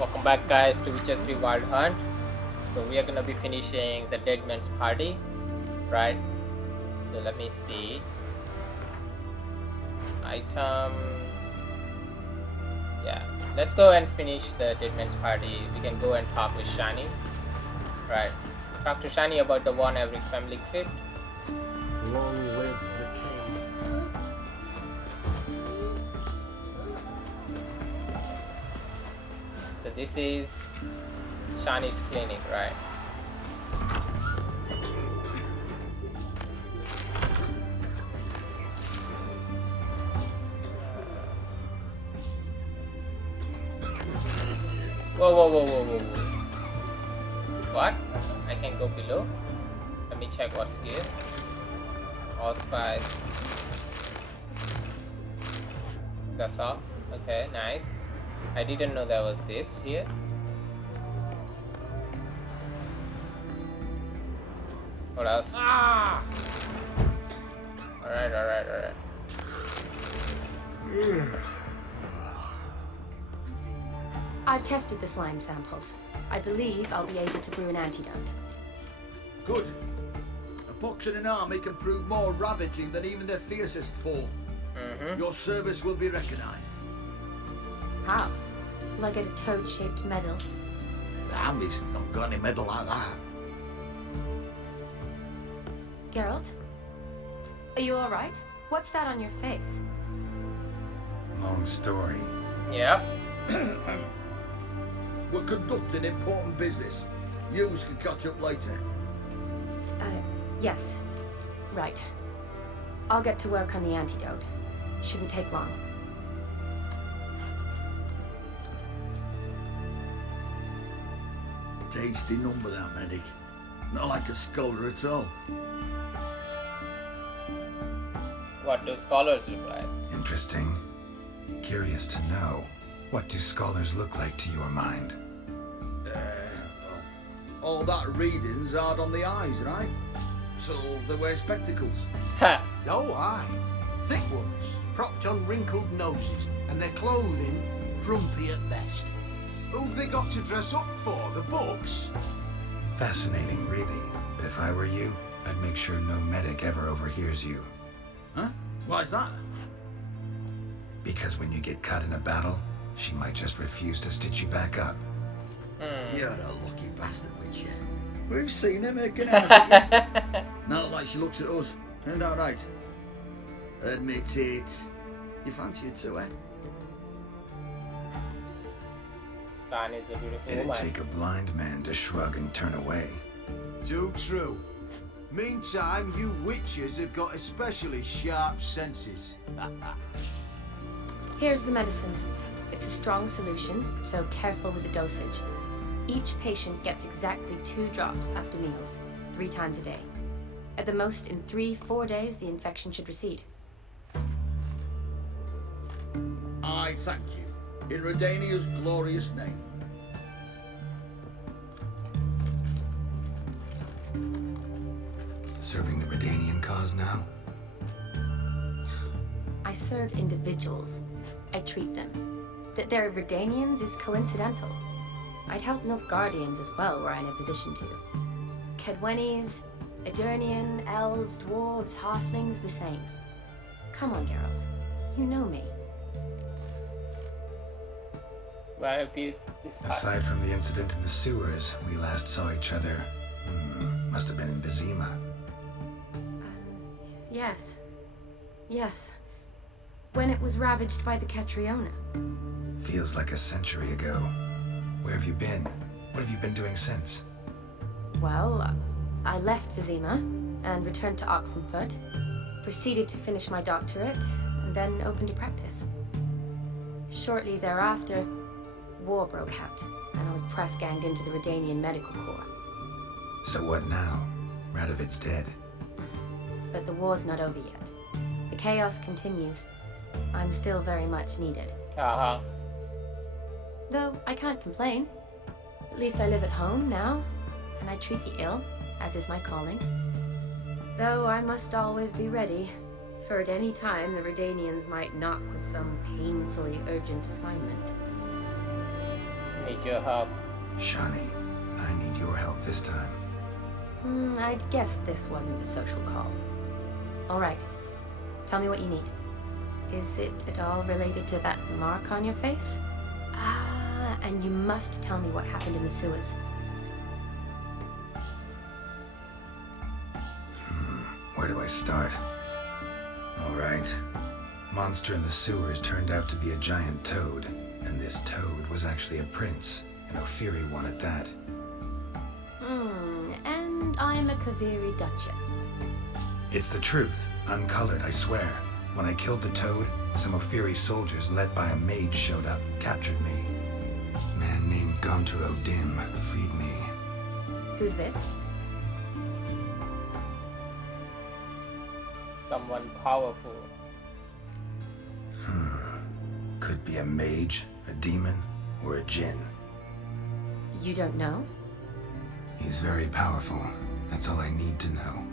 Welcome back guys to Witcher 3 Wild Hunt. So we are gonna be finishing the Dead Man's Party, right? So let me see. Items. Yeah, let's go and finish the Dead Man's Party. We can go and talk with Shani. Right. Talk to Shani about the Von Everec family crypt. Long live the king. So this is Shani's clinic, right? Whoa. What? I can go below? Let me check what's here. All spies. That's all? Okay, nice. I didn't know there was this here. What else? Ah! Alright. I've tested the slime samples. I believe I'll be able to brew an antidote. Good. A pox in an army can prove more ravaging than even their fiercest foe. Your service will be recognized. How? Will I get a toad-shaped medal? The army's not got any medal like that. Geralt? Are you alright? What's that on your face? Long story. Yep. We're conducting important business. Yous can catch up later. Yes. Right. I'll get to work on the antidote. Shouldn't take long. Tasty number, that medic. Not like a scholar at all. What do scholars look like? Interesting. Curious to know, what do scholars look like to your mind? All that reading's hard on the eyes, right? So they wear spectacles. Ha! Oh, aye. Thick ones, propped on wrinkled noses, and their clothing frumpy at best. Who've they got to dress up for? The books? Fascinating, really. But if I were you, I'd make sure no medic ever overhears you. Huh? Why's that? Because when you get cut in a battle, she might just refuse to stitch you back up. You're a lucky bastard, Witcher. We've seen her making eyes at you. Not like she looks at us. Isn't that right? Admit it. You fancy it too, eh? San is a beautiful It'd woman. take a blind man to shrug and turn away. Too true. Meantime, you witches have got especially sharp senses. Here's the medicine. It's a strong solution, so careful with the dosage. Each patient gets exactly 2 drops after meals, 3 times a day. At the most, in 3-4 days, the infection should recede. I thank you. In Redania's glorious name. Serving the Redanian cause now? I serve individuals. I treat them. That they're Redanians is coincidental. I'd help Nilfgaardians as well were I in a position to. Kedwenis, Edirnian, elves, dwarves, halflings, the same. Come on, Geralt. You know me. Where have you this part? Aside from the incident in the sewers, we last saw each other. Must have been in Vizima. Yes. Yes. When it was ravaged by the Catriona. Feels like a century ago. Where have you been? What have you been doing since? Well, I left Vizima and returned to Oxenfurt, proceeded to finish my doctorate, and then opened a practice. Shortly thereafter, war broke out, and I was press-ganged into the Redanian Medical Corps. So what now? Radovid's dead. But the war's not over yet. The chaos continues. I'm still very much needed. Though I can't complain. At least I live at home now, and I treat the ill, as is my calling. Though I must always be ready, for at any time the Redanians might knock with some painfully urgent assignment. Me need your help. Shani, I need your help this time. I'd guess this wasn't a social call. Alright. Tell me what you need. Is it at all related to that mark on your face? Ah, and you must tell me what happened in the sewers. Where do I start? Alright. Monster in the sewers turned out to be a giant toad, and this toad was actually a prince, an Ophiri one at that. And I'm a Kaviri Duchess. It's the truth, uncolored, I swear. When I killed the toad, some Ophiri soldiers led by a mage showed up, captured me. A man named Gontur Odim freed me. Who's this? Someone powerful. Could be a mage, a demon, or a djinn. You don't know? He's very powerful. That's all I need to know.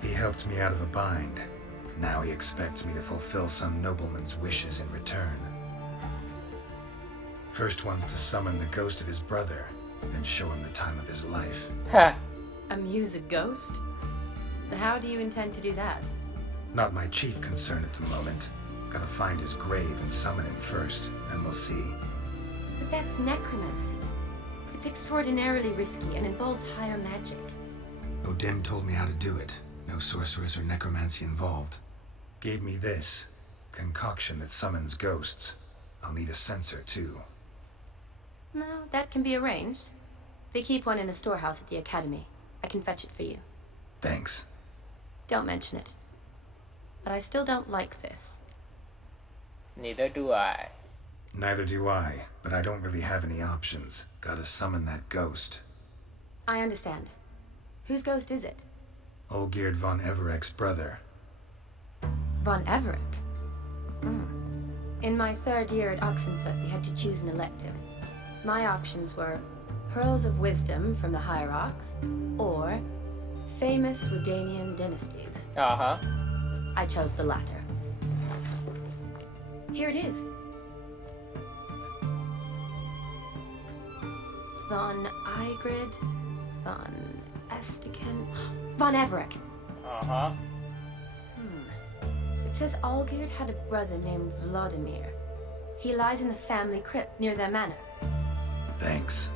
He helped me out of a bind. Now he expects me to fulfill some nobleman's wishes in return. First one's to summon the ghost of his brother, and show him the time of his life. Ha! Amuse a ghost? How do you intend to do that? Not my chief concern at the moment. Gotta find his grave and summon him first, then we'll see. But that's necromancy. It's extraordinarily risky and involves higher magic. Odim told me how to do it. No sorceress or necromancy involved. Gave me this concoction that summons ghosts. I'll need a censer too. No, that can be arranged. They keep one in a storehouse at the academy. I can fetch it for you. Thanks. Don't mention it. But I still don't like this. Neither do I. Neither do I, but I don't really have any options. Gotta summon that ghost. I understand. Whose ghost is it? Olgierd von Everec's brother. Von Everec? In my third year at Oxenfoot, we had to choose an elective. My options were Pearls of Wisdom from the Hierarchs, or famous Redanian dynasties. Uh-huh. I chose the latter. Here it is. Von Igrid, Von Estiken, Von Everec. Uh-huh. It says Olgierd had a brother named Vladimir. He lies in the family crypt near their manor. Thanks.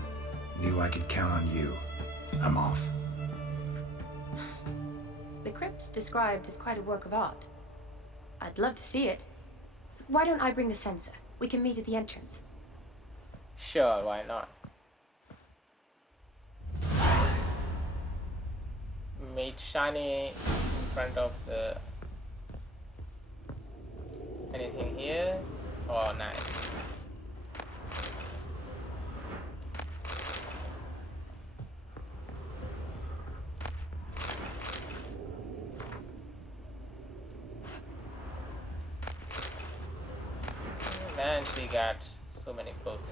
Knew I could count on you. I'm off. The crypt's described as quite a work of art. I'd love to see it. Why don't I bring the censer? We can meet at the entrance. Sure, why not? Meet Shani in front of the... Anything here? Oh, nice. Man, she got so many books.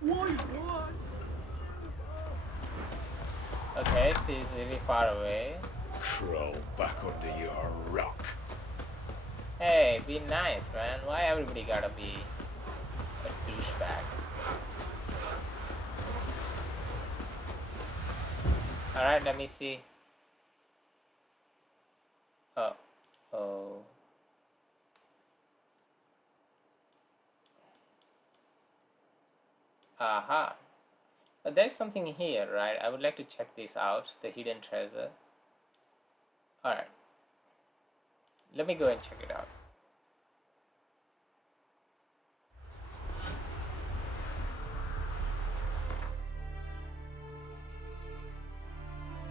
What? Okay, she's really far away. Crawl back under your rock. Hey, be nice, man. Why everybody gotta be a douchebag? Alright, let me see. Oh. Aha. But there's something here, right? I would like to check this out, the hidden treasure. Alright. Let me go and check it out.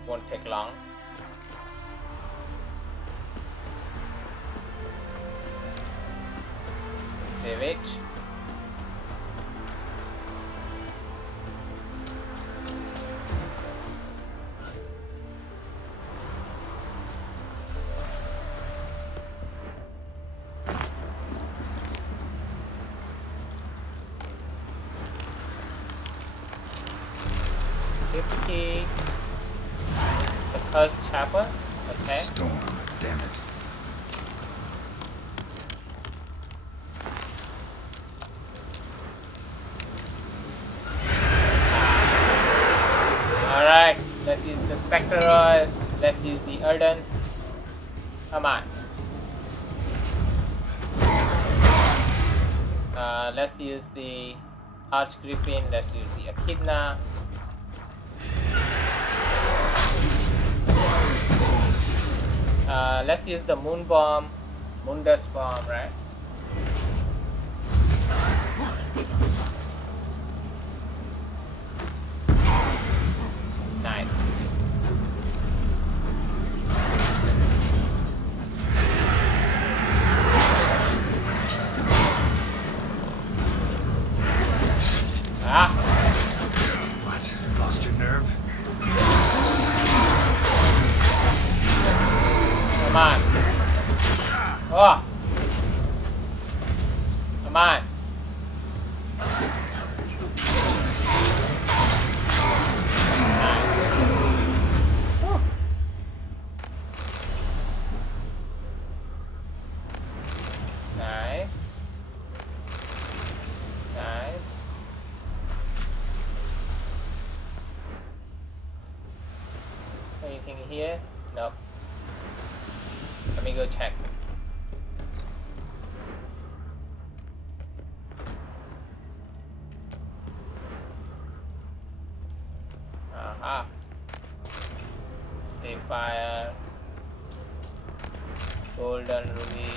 Won't take long. Save it. The cursed chapel. Okay. Storm, damn it. Come on. Let's use the Archgriffin. Let's use the Echidna. Let's use the Moon Bomb. Mundus Bomb, right? Nice. Ah! What? Lost your nerve? Come on. Oh! Come on. Nice. Nice. Anything here? Nope. Let me go check. Aha. Sapphire. Golden ruby.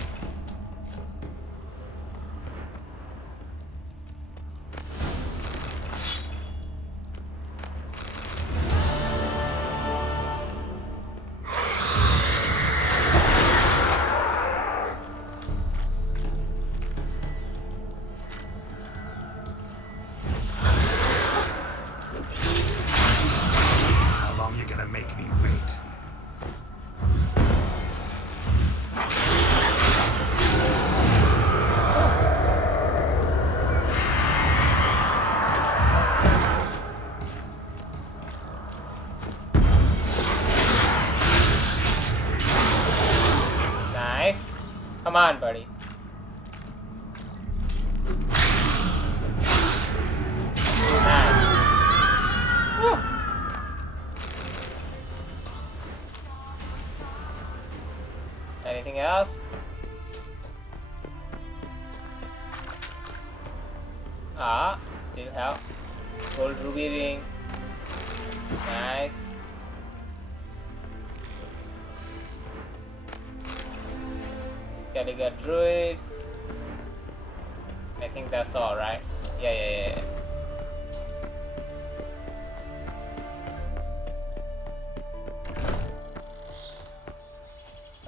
How long you gonna make me wait? Nice. Come on, buddy. Nice. Woo. Anything else? Ah, still help. Gold ruby ring. Nice. Skellige druids. I think that's all, right? Yeah.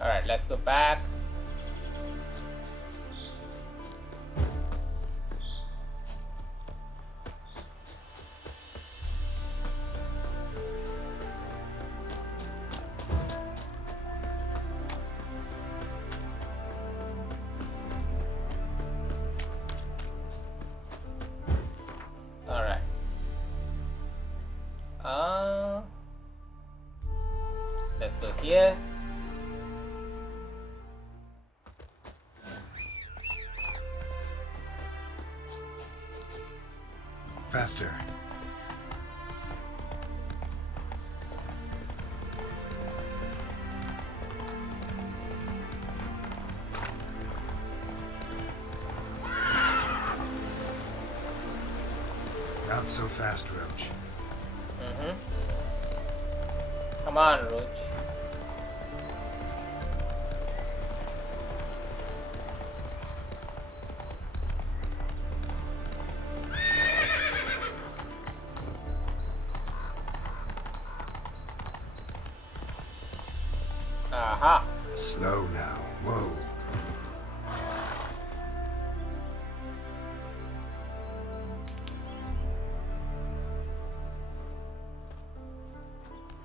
All right, let's go back. All right. Let's go here. Faster. Not so fast, Roach. Come on, Roach. Aha. Slow now. Whoa.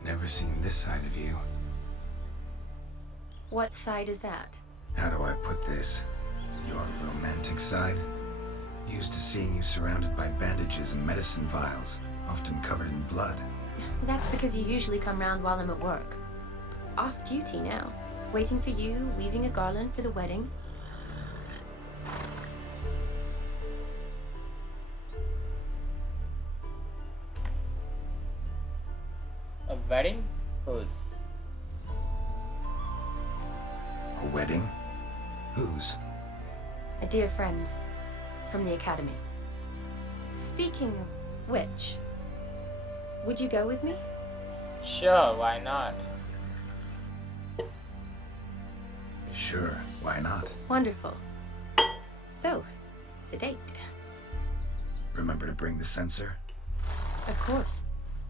Never seen this side of you. What side is that? How do I put this? Your romantic side? Used to seeing you surrounded by bandages and medicine vials, often covered in blood. That's because you usually come round while I'm at work. Off duty now. Waiting for you, weaving a garland for the wedding. A wedding? Whose? A wedding? Whose? A dear friend's. From the academy. Speaking of which, would you go with me? Sure, why not? Sure, why not? Wonderful. So, it's a date. Remember to bring the censer? Of course.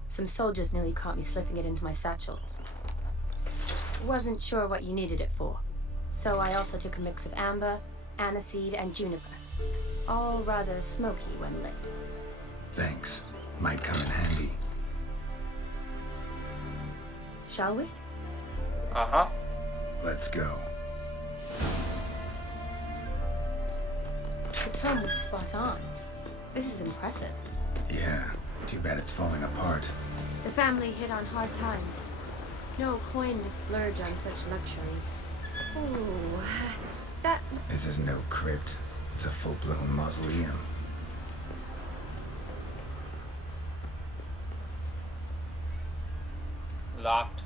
Some soldiers nearly caught me slipping it into my satchel. Wasn't sure what you needed it for, so I also took a mix of amber, aniseed, and juniper. All rather smoky when lit. Thanks. Might come in handy. Shall we? Uh-huh. Let's go. The tone was spot on. This is impressive. Yeah, too bad it's falling apart. The family hit on hard times. No coin to splurge on such luxuries. Ooh, that... This is no crypt. It's a full-blown mausoleum. Locked.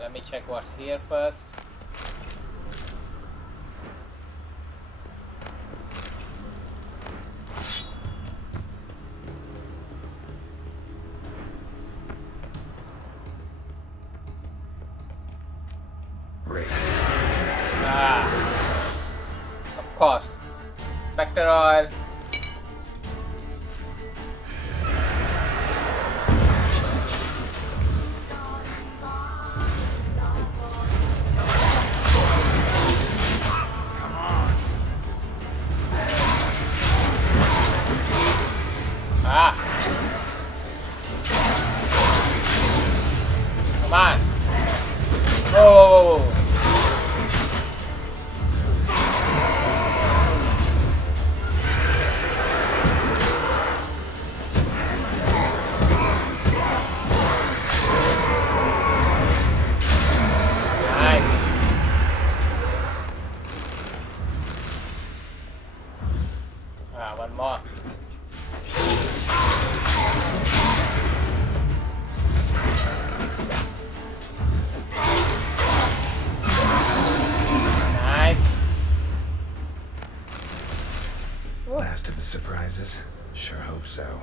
Let me check what's here first. Right. Ah, of course. Spectre oil. Ah. Come on. Whoa, whoa, whoa, whoa. One more. Nice. Last of the surprises? Sure hope so.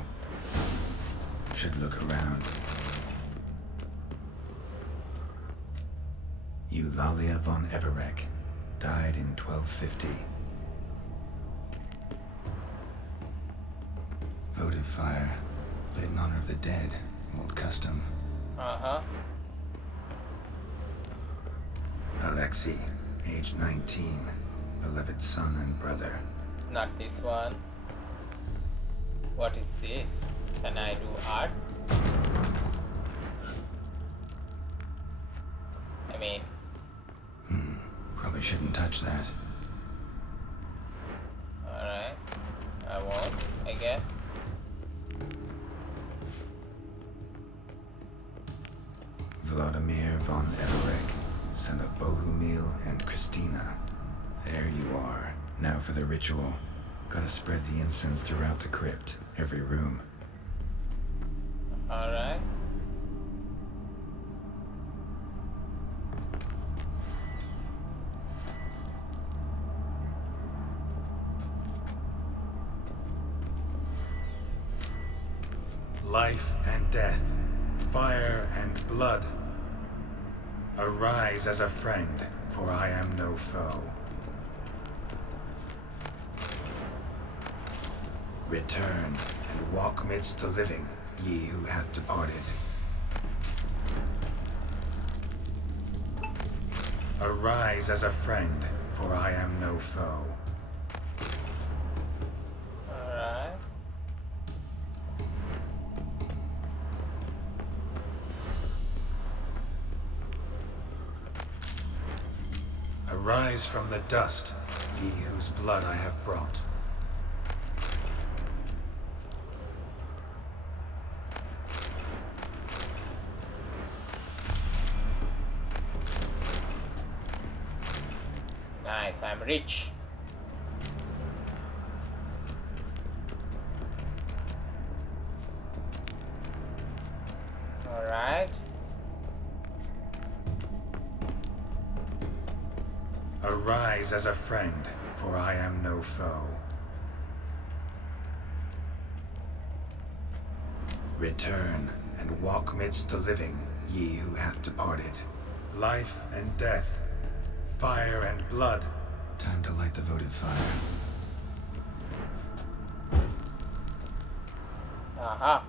Should look around. Olgierd von Everec died in 1250. Votive fire, lit in honor of the dead. Old custom. Uh-huh. Alexei, age 19, beloved son and brother. Not this one. What is this? Can I do art? I mean... Probably shouldn't touch that. Alright. I won't, I guess. Vladimir von Everec, son of Bohumil and Christina. There you are. Now for the ritual. Gotta spread the incense throughout the crypt, every room. Alright. Life and death, fire and blood. Arise as a friend, for I am no foe. Return and walk midst the living, ye who have departed. Arise as a friend, for I am no foe. Alright. Arise from the dust, ye whose blood I have brought. Nice, I'm rich. Arise as a friend, for I am no foe. Return and walk midst the living, ye who hath departed. Life and death, fire and blood. Time to light the votive fire. Aha.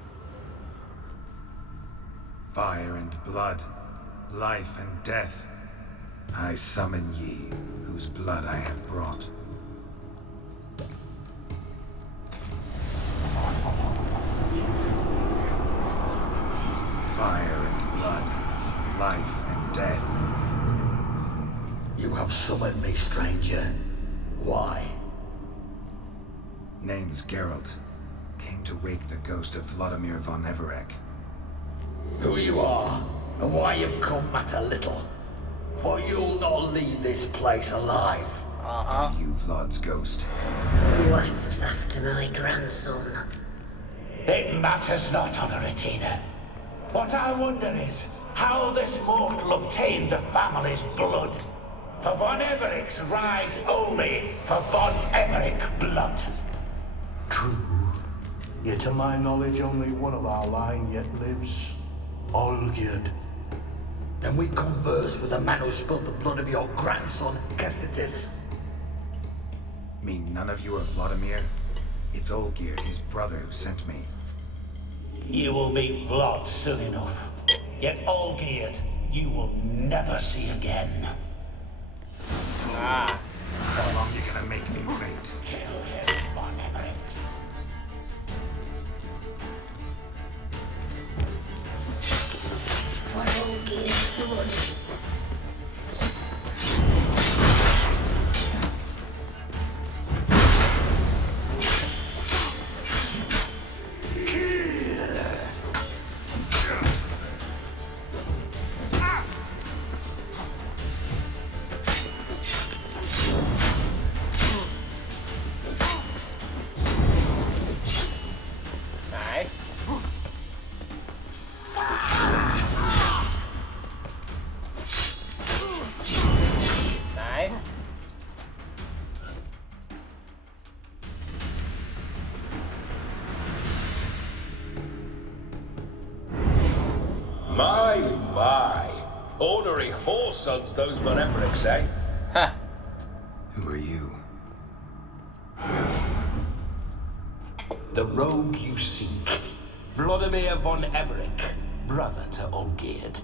Fire and blood, life and death. I summon ye, whose blood I have brought. Fire and blood, life and death. You have summoned me, stranger. Why? Name's Geralt. Came to wake the ghost of Vladimir von Everec. Who you are, and why you've come matter little. For you'll not leave this place alive. Are you Vlad's ghost? Who asks after my grandson? It matters not, Honoratina. What I wonder is how this mortal obtained the family's blood. For von Everec's rise only for von Everec blood. True. Yet to my knowledge, only one of our line yet lives. Olgierd. Then we converse with the man who spilled the blood of your grandson, Kestritis. Mean none of you are Vladimir? It's Olgierd, his brother, who sent me. You will meet Vlad soon enough. Yet Olgierd, you will never see again. Ah. How long you gonna make me wait? Kill him, von Everec. For Olgierd's blood. Nice. Nice. My. Ornery whoresons those von Everecs, eh? Ha. Who are you? The rogue you seek. Vladimir von Everec, brother to Olgierd.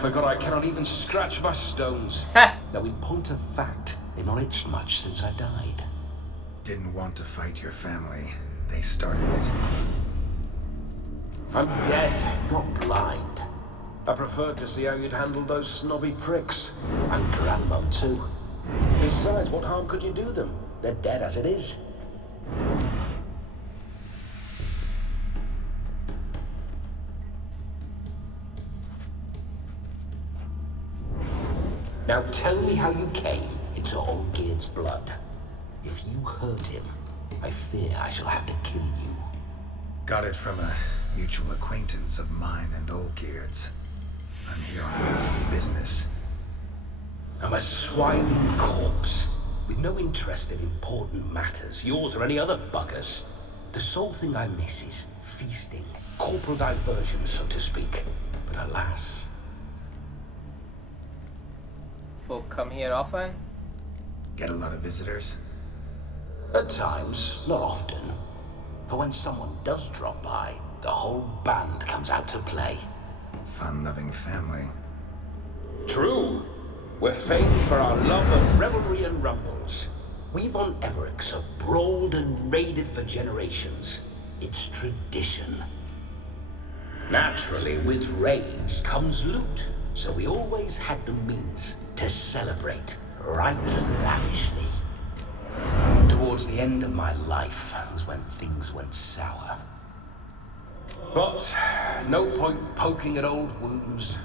Forgot I cannot even scratch my stones. Though in point of fact, they've not itched much since I died. Didn't want to fight your family. They started it. I'm dead, not blind. I preferred to see how you'd handle those snobby pricks. And Grandmum too. Besides, what harm could you do them? They're dead as it is. Now tell me how you came into Olgierd's blood. If you hurt him, I fear I shall have to kill you. Got it from a mutual acquaintance of mine and Olgierd's. I'm here on important business. I'm a swiving corpse, with no interest in important matters, yours or any other buggers. The sole thing I miss is feasting, corporal diversion, so to speak. But alas, Folk come here often. Get a lot of visitors? at times, not often. For when someone does drop by, the whole band comes out to play. Fun-loving family. True. We're famed for our love of revelry and rumbles. We von Everec have brawled and raided for generations. It's tradition. Naturally, with raids comes loot, so we always had the means to celebrate right lavishly. Towards the end of my life was when things went sour. But no point poking at old wounds.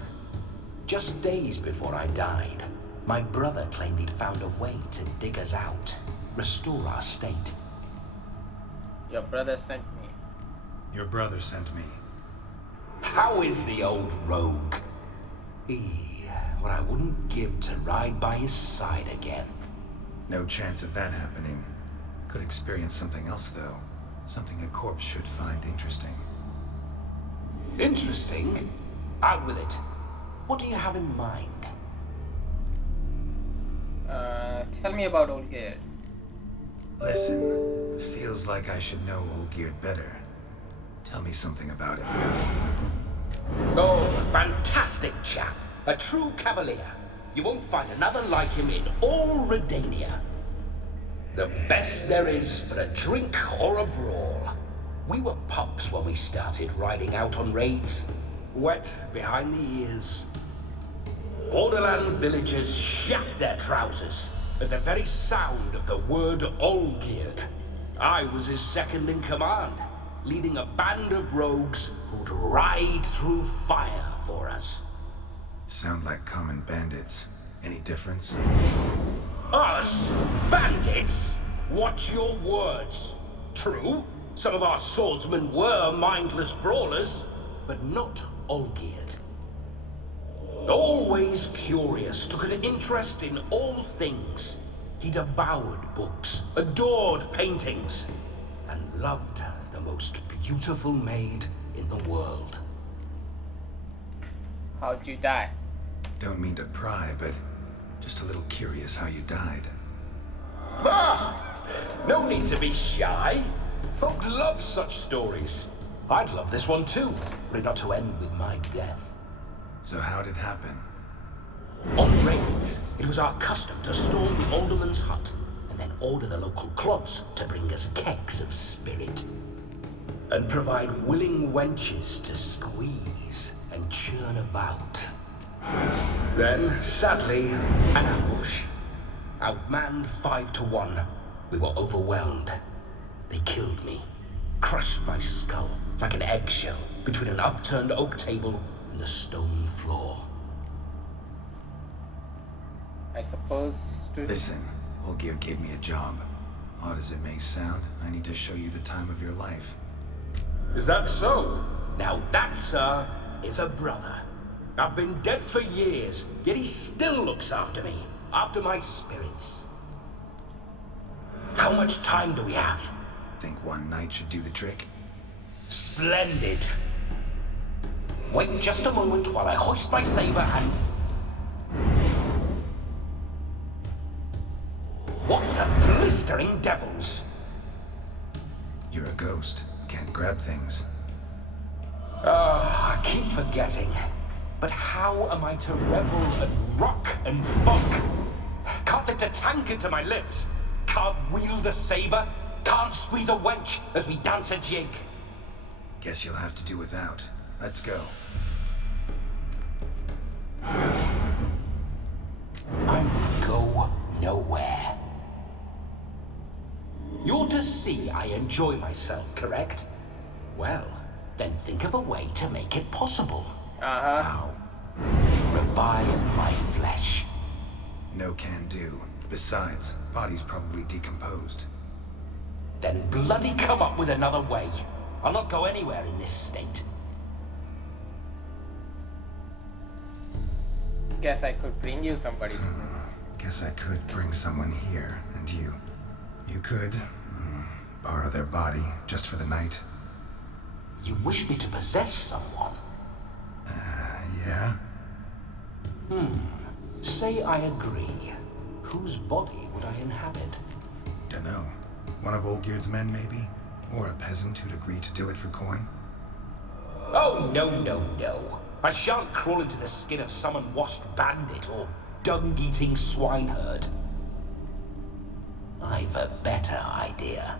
Just days before I died, my brother claimed he'd found a way to dig us out, restore our state. Your brother sent me. Your brother sent me. How is the old rogue? What I wouldn't give to ride by his side again. No chance of that happening. Could experience something else, though. Something a corpse should find interesting. Interesting? Out with it. What do you have in mind? Tell me about Olgierd. Listen, feels like I should know Olgierd better. Tell me something about him. Oh, a fantastic chap. A true cavalier. You won't find another like him in all Redania. The best there is for a drink or a brawl. We were pups when we started riding out on raids. Wet behind the ears. Borderland villagers shat their trousers at the very sound of the word Olgierd. I was his second in command, leading a band of rogues who'd ride through fire for us. Sound like common bandits. Any difference? Us? Bandits? Watch your words. True, some of our swordsmen were mindless brawlers, but not Olgierd. Always curious, took an interest in all things. He devoured books, adored paintings, and loved the most beautiful maid in the world. How'd you die? Don't mean to pry, but just a little curious how you died. No need to be shy. Folk love such stories. I'd love this one too, were it not to end with my death. So how'd it happen? On raids, it was our custom to storm the alderman's hut and then order the local clods to bring us kegs of spirit and provide willing wenches to squeeze and churn about. Then, sadly, an ambush. Outmanned 5 to 1, we were overwhelmed. They killed me, crushed my skull like an eggshell between an upturned oak table and the stone floor. I suppose to... Listen, Olgierd gave me a job. Odd as it may sound, I need to show you the time of your life. Is that so? Now that, sir, is a brother. I've been dead for years, yet he still looks after me, after my spirits. How much time do we have? Think one night should do the trick? Splendid. Wait just a moment while I hoist my saber and... What the blistering devils? You're a ghost. Can't grab things. I keep forgetting. But how am I to revel and rock and funk? Can't lift a tankard to my lips. Can't wield a saber. Can't squeeze a wench as we dance a jig. Guess you'll have to do without. Let's go. I go nowhere. You're to see I enjoy myself, correct? Well, then think of a way to make it possible. How? Revive my flesh. No can do. Besides, body's probably decomposed. Then bloody come up with another way. I'll not go anywhere in this state. Guess I could bring you somebody. Guess I could bring someone here, and you. You could borrow their body just for the night. You wish me to possess someone? Yeah? Say I agree. Whose body would I inhabit? Dunno. One of Olgierd's men, maybe? Or a peasant who'd agree to do it for coin? Oh, no. I shan't crawl into the skin of some unwashed bandit or dung-eating swineherd. I've a better idea.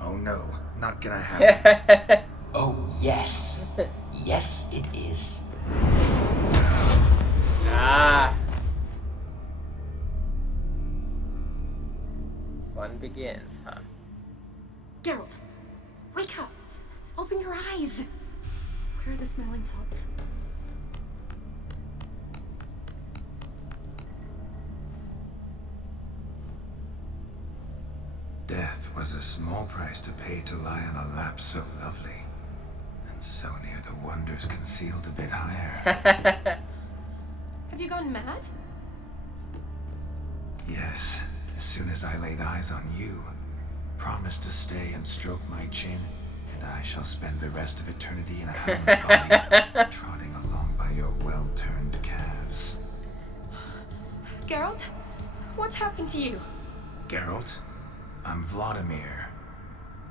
Oh no, not gonna happen. Oh, yes. Yes, it is. Fun begins, huh? Geralt, wake up! Open your eyes! Where are the smelling salts? Death was a small price to pay to lie on a lap so lovely, and so near the wonders concealed a bit higher. Have you gone mad? Yes, as soon as I laid eyes on you, promise to stay and stroke my chin, and I shall spend the rest of eternity in a hound's body, trotting along by your well-turned calves. Geralt? What's happened to you? Geralt, I'm Vladimir.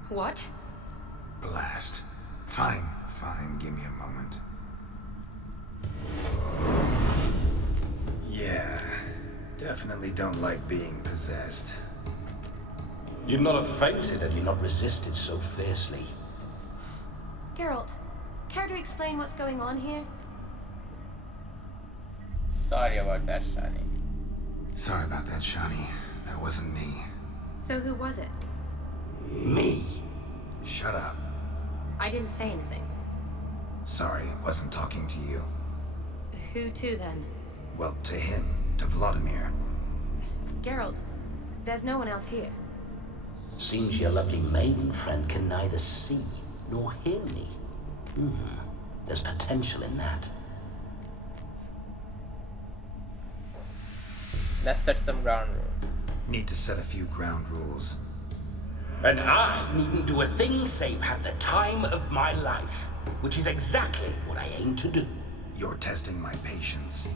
What? Blast. Fine, give me a moment. Yeah, definitely don't like being possessed. You'd not have fainted had you not resisted so fiercely. Geralt, care to explain what's going on here? Sorry about that, Shani. Sorry about that, Shani. That wasn't me. So who was it? Me? Shut up. I didn't say anything. Sorry, wasn't talking to you. Who to then? Well, to him, to Vladimir. Geralt, there's no one else here. Seems your lovely maiden friend can neither see nor hear me. There's potential in that. Let's set some ground rules. Need to set a few ground rules. And I needn't do a thing save have the time of my life, which is exactly what I aim to do. You're testing my patience.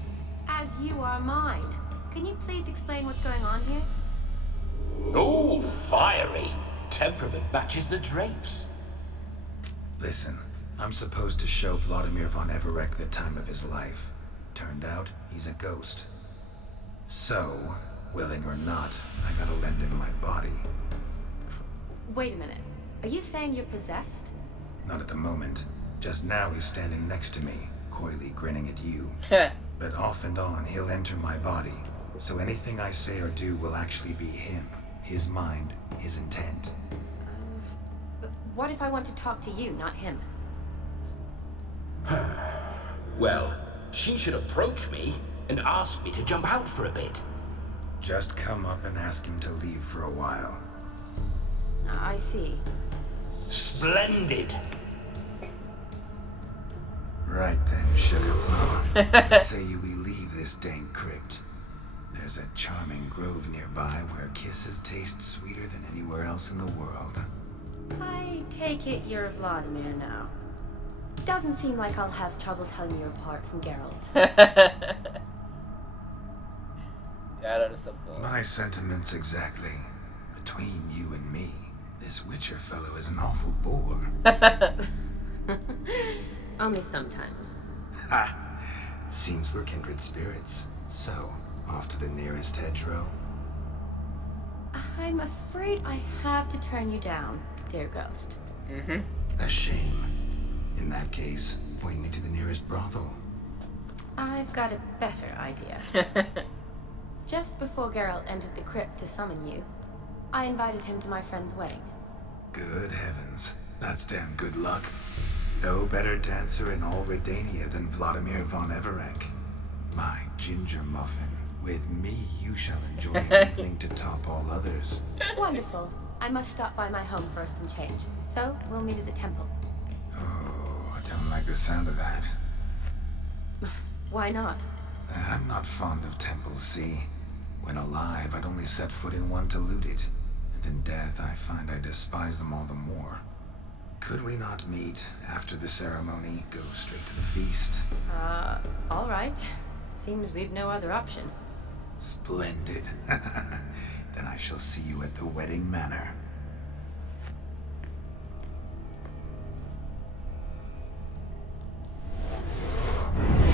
As you are mine. Can you please explain what's going on here? Oh, fiery. Temperament matches the drapes. Listen, I'm supposed to show Vladimir von Everec the time of his life. Turned out, he's a ghost. So, willing or not, I gotta lend him my body. Wait a minute. Are you saying you're possessed? Not at the moment. Just now he's standing next to me, coyly grinning at you. But off and on, he'll enter my body. So anything I say or do will actually be him. His mind, his intent. But what if I want to talk to you, not him? Well, she should approach me and ask me to jump out for a bit. Just come up and ask him to leave for a while. I see. Splendid. Right then, sugar plum. Let's say we leave this dank crypt. There's a charming grove nearby where kisses taste sweeter than anywhere else in the world. I take it you're Vladimir now. Doesn't seem like I'll have trouble telling you apart from Geralt. My sentiments exactly. Between you and me, this Witcher fellow is an awful bore. Only sometimes. Ha! Seems we're kindred spirits. So, off to the nearest hedgerow. I'm afraid I have to turn you down, dear ghost. A shame. In that case, point me to the nearest brothel. I've got a better idea. Just before Geralt entered the crypt to summon you, I invited him to my friend's wedding. Good heavens. That's damn good luck. No better dancer in all Redania than Vladimir von Everec. My ginger muffin. With me, you shall enjoy an evening to top all others. Wonderful. I must stop by my home first and change. So, we'll meet at the temple. Oh, I don't like the sound of that. Why not? I'm not fond of temples, see? When alive, I'd only set foot in one to loot it. And in death, I find I despise them all the more. Could we not meet after the ceremony, go straight to the feast? All right. Seems we've no other option. Splendid. Then I shall see you at the wedding manor.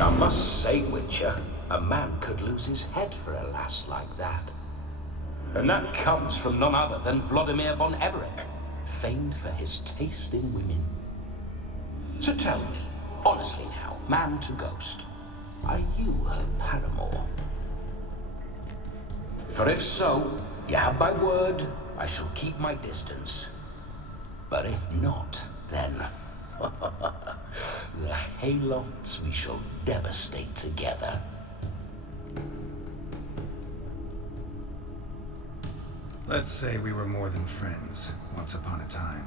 I must say, Witcher, a man could lose his head for a lass like that. And that comes from none other than Vladimir von Everec, famed for his taste in women. So tell me, honestly now, man to ghost, are you her paramour? For if so, you have my word, I shall keep my distance. But if not, then the haylofts we shall devastate together. Let's say we were more than friends, once upon a time.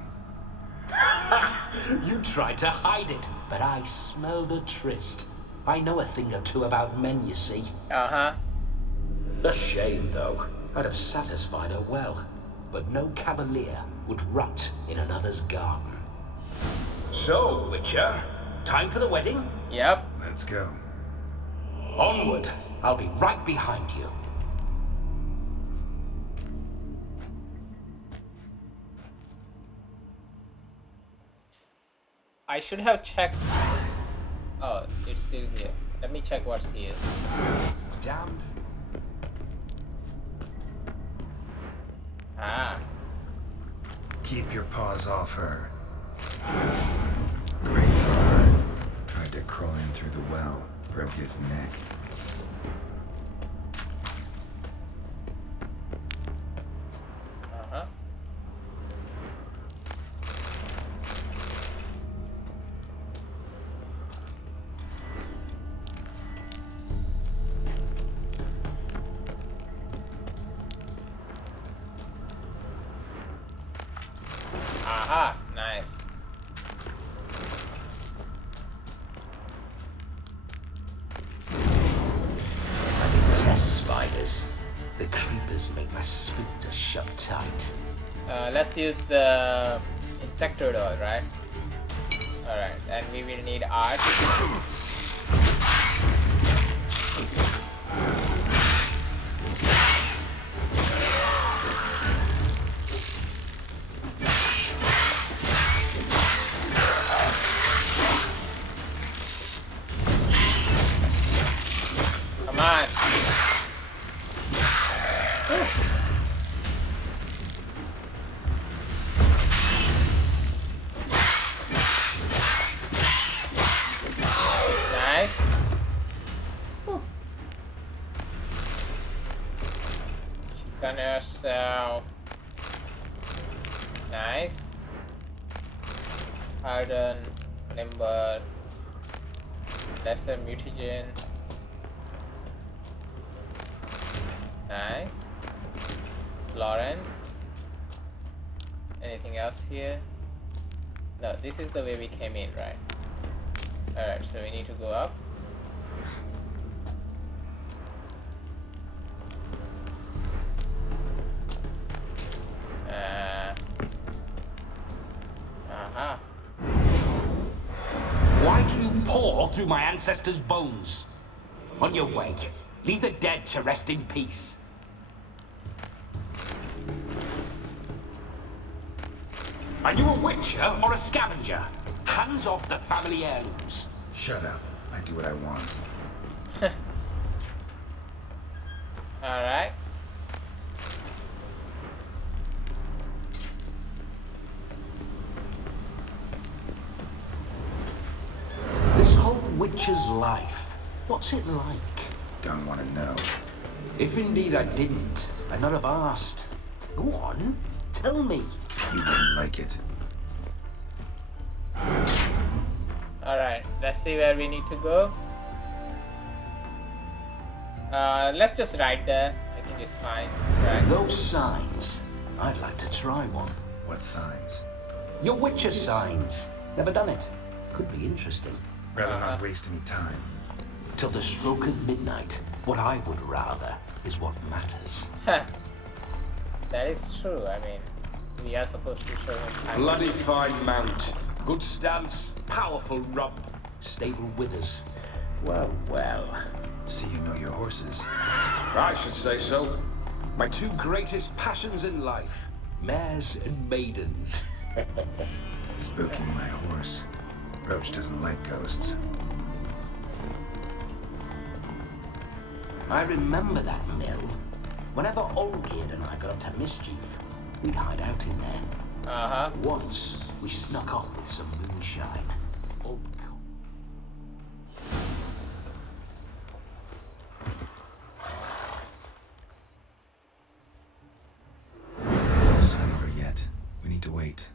You tried to hide it, but I smelled a tryst. I know a thing or two about men, you see. Uh-huh. A shame, though. I'd have satisfied her well. But no cavalier would rot in another's garden. So, Witcher, time for the wedding? Yep. Let's go. Onward. I'll be right behind you. I should have checked. Oh, it's still here. Let me check what's here. Damned. Ah. Keep your paws off her. Gravefather tried to crawl in through the well, broke his neck. Uh-huh. Aha, nice. I detest spiders. The creepers make my sphincter shut tight. Let's use the insectidal, right? Alright, and we will need art. Come on. Nice. Chicken yourself. Nice. Harden, limber, lesser mutagen. Nice. Florence. Anything else here? No, this is the way we came in, right? Alright, so we need to go up. Aha. Why do you paw through my ancestors' bones? On your way. Leave the dead to rest in peace. Are you a witcher or a scavenger? Hands off the family heirlooms. Shut up. I do what I want. Alright. This whole witcher's life, what's it like? Don't want to know. If indeed I didn't, I'd not have asked. Go on, tell me. You wouldn't like it. Alright, let's see where we need to go. Let's just ride there. I think it's fine. Right. Those signs, I'd like to try one. What signs? Your witcher signs. Never done it. Could be interesting. Rather not waste any time. Till the stroke of midnight, what I would rather is what matters. That is true. I mean, we are supposed to show him time. Bloody fine mount. Good stance, powerful rump, stable withers. Well, well. See you know your horses. I should say so. My two greatest passions in life. Mares and maidens. Spooking my horse. Roach doesn't like ghosts. I remember that mill. Whenever Olgierd and I got up to mischief, we'd hide out in there. Uh-huh. Once, we snuck off with some moonshine. Oh, No sign of her yet. We need to wait.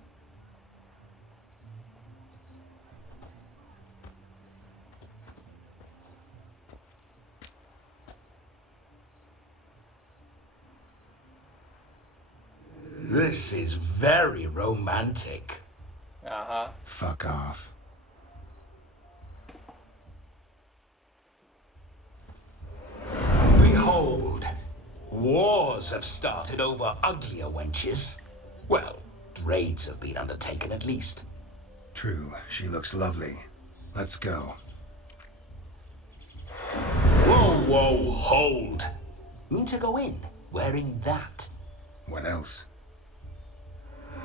this is very romantic. Uh-huh. Fuck off. hold. Wars have started over uglier wenches. Well, raids have been undertaken at least. True, she looks lovely. Let's go. Whoa, hold. Mean to go in wearing that? What else?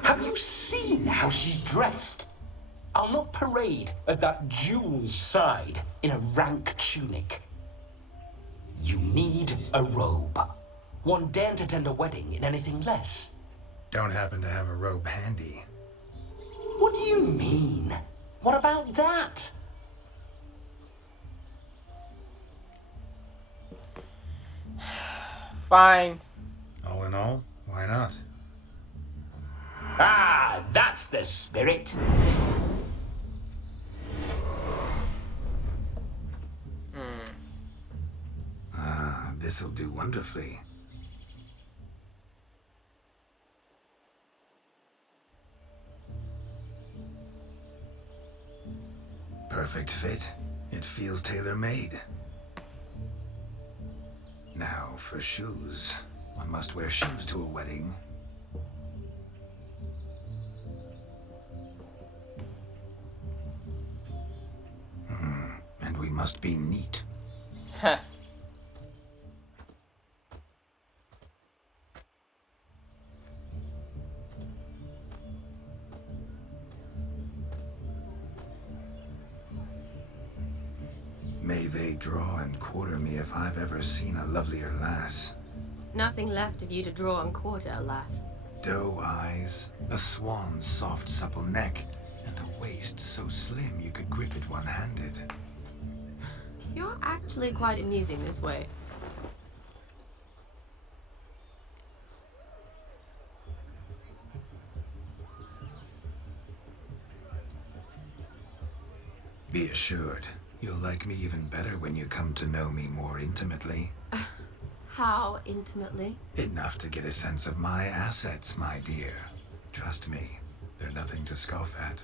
Have you seen how she's dressed? I'll not parade at that jewel's side in a rank tunic. You need a robe. One daren't attend a wedding in anything less. Don't happen to have a robe handy. What do you mean? What about that? Fine. All in all, why not? Ah, that's the spirit. This'll do wonderfully. Perfect fit. It feels tailor-made. Now for shoes. One must wear shoes to a wedding. And we must be neat. Huh. May they draw and quarter me if I've ever seen a lovelier lass. Nothing left of you to draw and quarter, alas. Doe eyes, a swan's soft supple neck, and a waist so slim you could grip it one-handed. You're actually quite amusing this way. Be assured, you'll like me even better when you come to know me more intimately. How intimately? Enough to get a sense of my assets, my dear. Trust me, they're nothing to scoff at.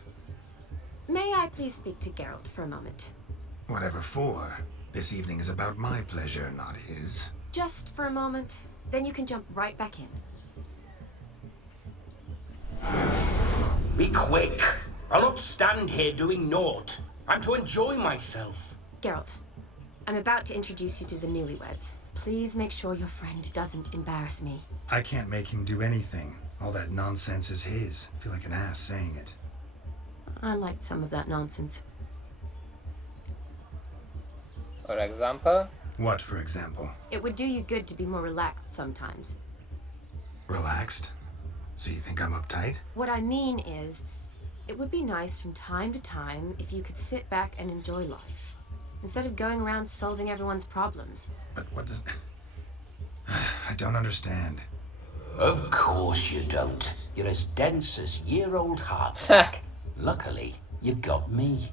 May I please speak to Geralt for a moment? Whatever for. This evening is about my pleasure, not his. Just for a moment, then you can jump right back in. Be quick. I'll not stand here doing naught. I'm to enjoy myself. Geralt, I'm about to introduce you to the newlyweds. Please make sure your friend doesn't embarrass me. I can't make him do anything. All that nonsense is his. I feel like an ass saying it. I liked some of that nonsense. For example? What, for example? It would do you good to be more relaxed sometimes. Relaxed? So you think I'm uptight? What I mean is, it would be nice from time to time if you could sit back and enjoy life, instead of going around solving everyone's problems. But what does... I don't understand. Of course you don't. You're as dense as year-old hardtack. Luckily, you've got me.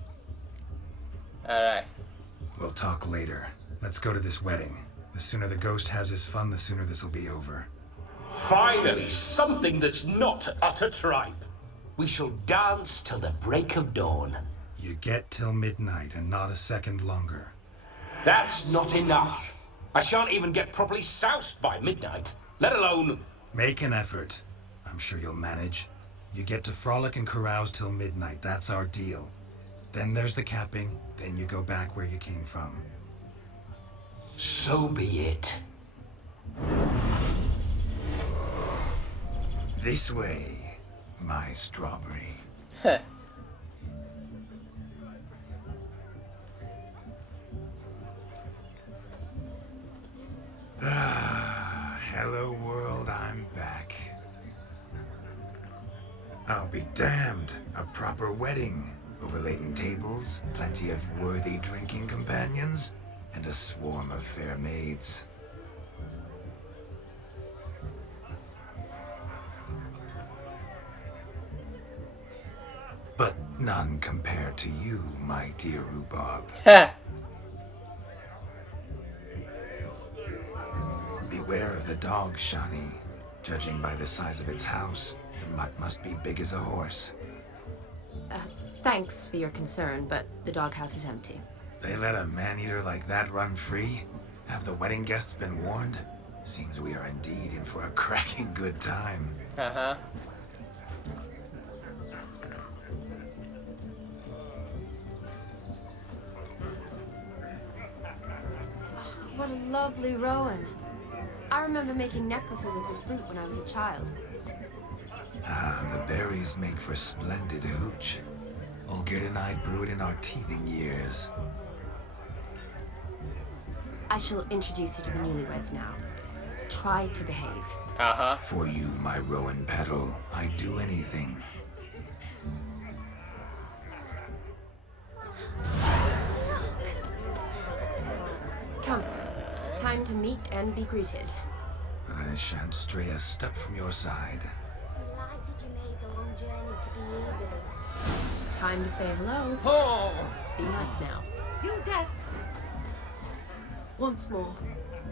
Alright. We'll talk later. Let's go to this wedding. The sooner the ghost has his fun, the sooner this'll be over. Finally, something that's not utter tripe. We shall dance till the break of dawn. You get till midnight and not a second longer. That's not enough. I shan't even get properly soused by midnight, let alone... Make an effort. I'm sure you'll manage. You get to frolic and carouse till midnight. That's our deal. Then there's the capping. Then you go back where you came from. So be it. This way, my strawberry. Hello world, I'm back. I'll be damned. A proper wedding. Overladen tables, plenty of worthy drinking companions, and a swarm of fair maids. But none compared to you, my dear rhubarb. Beware of the dog, Shani. Judging by the size of its house, the mutt must be big as a horse. Thanks for your concern, but the doghouse is empty. They let a man-eater like that run free? Have the wedding guests been warned? Seems we are indeed in for a cracking good time. Uh-huh. What a lovely rowan. I remember making necklaces of the fruit when I was a child. Ah, the berries make for splendid hooch. Olgierd and I brewed in our teething years. I shall introduce you to the newlyweds now. Try to behave. Uh-huh. For you, my rowan petal, I'd do anything. Come. Time to meet and be greeted. I shan't stray a step from your side. Delighted you made the long journey to be here with us. Time to say hello. Oh. Be nice now. You deaf? Once more,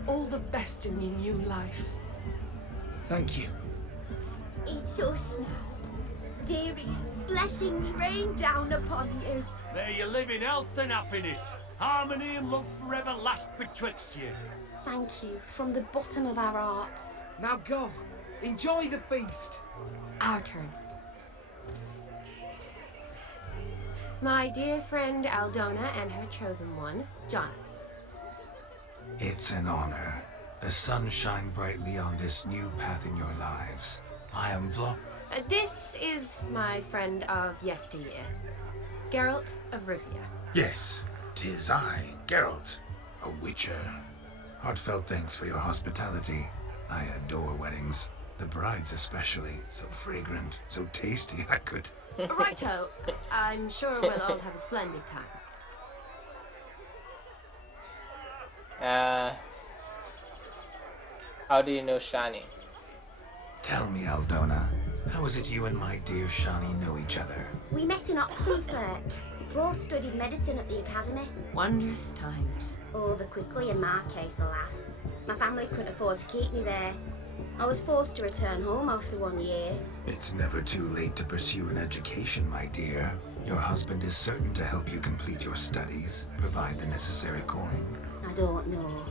all the best in your new life. Thank you. It's us now. Dearies, blessings rain down upon you. May you live in health and happiness. Harmony and love forever last betwixt you. Thank you from the bottom of our hearts. Now go. Enjoy the feast. Our turn. My dear friend Aldona and her chosen one, Jonas. It's an honor. The sun shine brightly on this new path in your lives. I am This is my friend of yesteryear, Geralt of Rivia. Yes, 'tis I, Geralt, a witcher. Heartfelt thanks for your hospitality. I adore weddings. The brides especially. So fragrant, so tasty, I could... Righto. I'm sure we'll all have a splendid time. How do you know Shani? Tell me, Aldona, how is it you and my dear Shani know each other? We met in Oxenfurt. Both studied medicine at the academy. Wondrous times. Over quickly in my case, alas. My family couldn't afford to keep me there. I was forced to return home after 1 year. It's never too late to pursue an education, my dear. Your husband is certain to help you complete your studies, provide the necessary coin. I don't know.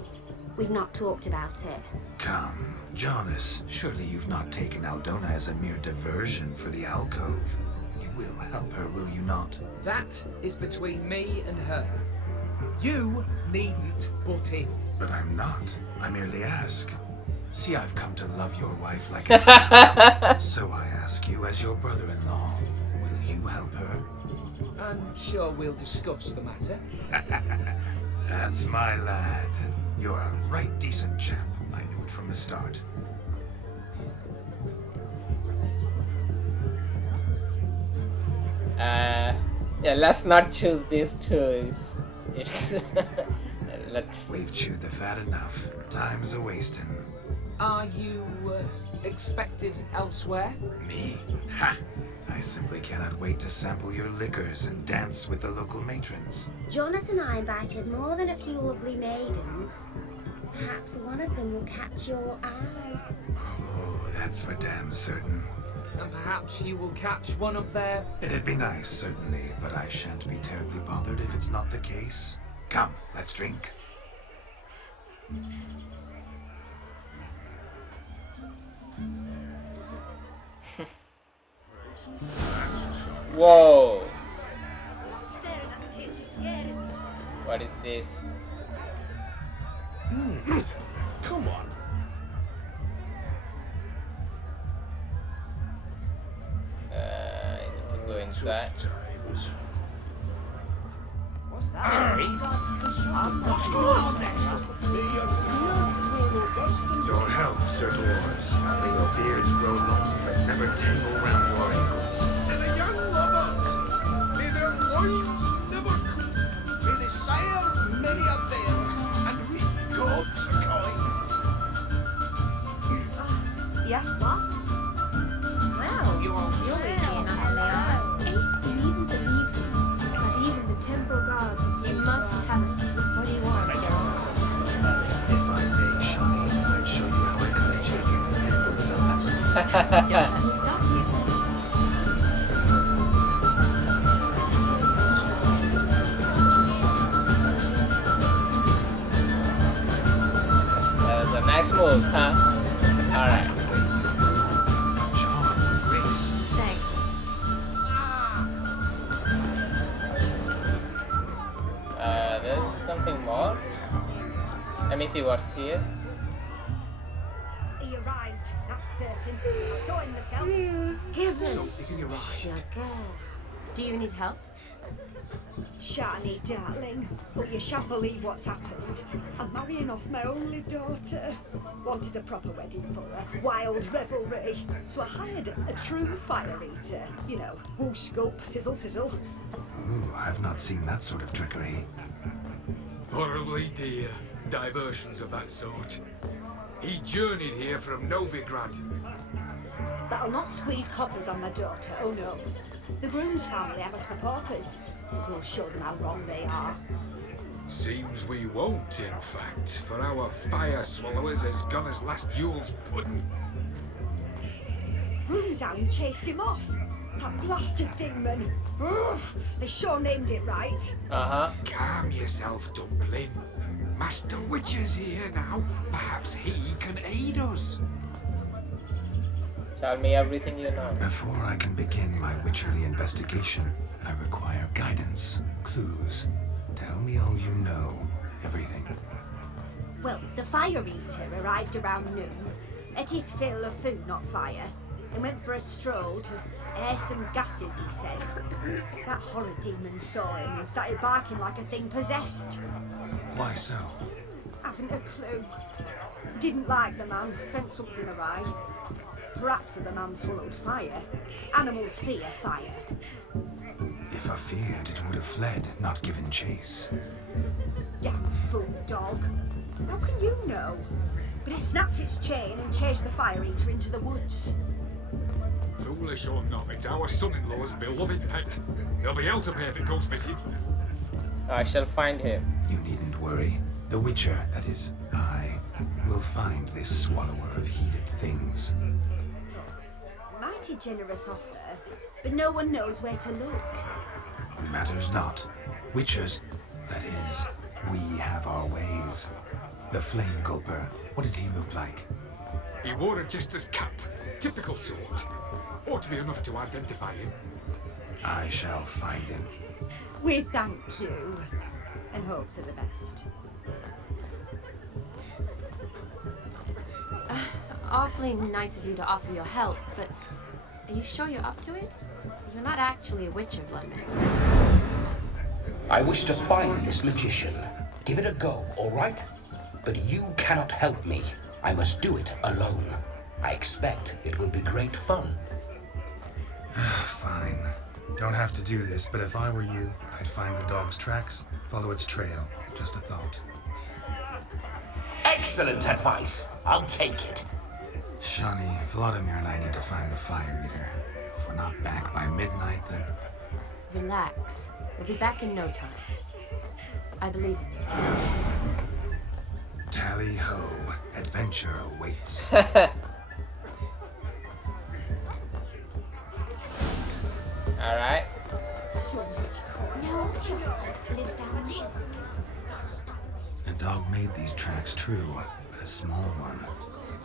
We've not talked about it. Come, Jonas, surely you've not taken Aldona as a mere diversion for the alcove. You will help her, will you not? That is between me and her. You needn't butt in. But I'm not. I merely ask. See, I've come to love your wife like a sister. So I ask you as your brother-in-law, will you help her? I'm sure we'll discuss the matter. That's my lad. You're a right decent chap. I knew it from the start. Yeah, let's not choose these two. We've chewed the fat enough. Time's a-wasting. Are you expected elsewhere? Me? Ha! I simply cannot wait to sample your liquors and dance with the local matrons. Jonas and I invited more than a few lovely maidens. Perhaps one of them will catch your eye. Oh, that's for damn certain. And perhaps you will catch one of their... It'd be nice, certainly, but I shan't be terribly bothered if it's not the case. Come, let's drink. Whoa! What is this? Come on. I need to go inside. What's that? Your health, Sir Dwarves. May your beards grow long, but never tangle round your ankles. To the young lovers, may their loins never cut, may the sires many a bear, and reap gobs of coin. Yeah? What? Well, you're easy enough in the eye. You needn't believe me, but even the temple guards... You must have a secret. What do you want, Geralt? If I may, Shani, I'd show you how I cut a chicken. Nimble as a leopard. Don't let me stop you. wolves, huh? Alright. Charm, grace. Thanks. There's something more. Let me see what's here. He arrived, that's certain. I saw him myself. Give So, us if he arrived, sugar. Do you need help? Shani, darling, but you shan't believe what's happened. I'm marrying off my only daughter. Wanted a proper wedding for her, wild revelry. So I hired a true fire eater. You know, whoosh, gulp, sizzle, sizzle. Ooh, I've not seen that sort of trickery. Horribly dear diversions of that sort. He journeyed here from Novigrad. But I'll not squeeze coppers on my daughter, oh no. The groom's family have us for paupers. But we'll show them how wrong they are. Seems we won't, in fact, for our fire swallowers has gone as last Yule's pudding. Groom's hound chased him off. That blasted demon. Ugh, they sure named it right. Calm yourself, Dumpling. Master Witcher's here now. Perhaps he can aid us. Tell me everything you know. Before I can begin my witcherly investigation, I require guidance, clues. Tell me all you know, everything. Well, the fire eater arrived around noon, ate his fill of food, not fire, and went for a stroll to air some gases, he said. That horror demon saw him and started barking like a thing possessed. Why so? Haven't a clue. Didn't like the man, sent something awry. Perhaps the man swallowed fire. Animals fear fire. If I feared, it would have fled, not given chase. Damn fool dog. How can you know? But it snapped its chain and chased the fire eater into the woods. Foolish or not, it's our son-in-law's beloved pet. There'll be hell to pay if it goes missing. I shall find him. You needn't worry. The Witcher, that is, I, will find this swallower of heated things. Mighty generous offer, but no one knows where to look. Matters not. Witchers, that is, we have our ways. The Flame Gulper, what did he look like? He wore a jester's cap. Typical sort. Ought to be enough to identify him. I shall find him. We thank you and hope for the best. Awfully nice of you to offer your help, but are you sure you're up to it? You're not actually a witcher, Vladimir. I wish to find this magician. Give it a go, all right? But you cannot help me. I must do it alone. I expect it will be great fun. Fine. Don't have to do this, but if I were you, I'd find the dog's tracks, follow its trail. Just a thought. Excellent advice. I'll take it. Shani, Vladimir and I need to find the fire eater. If we're not back by midnight, then... Relax. We'll be back in no time. I believe in you. Tally-ho. Adventure awaits. Alright. So much corn. No, Geralt lives down there. A dog made these tracks true, but a small one.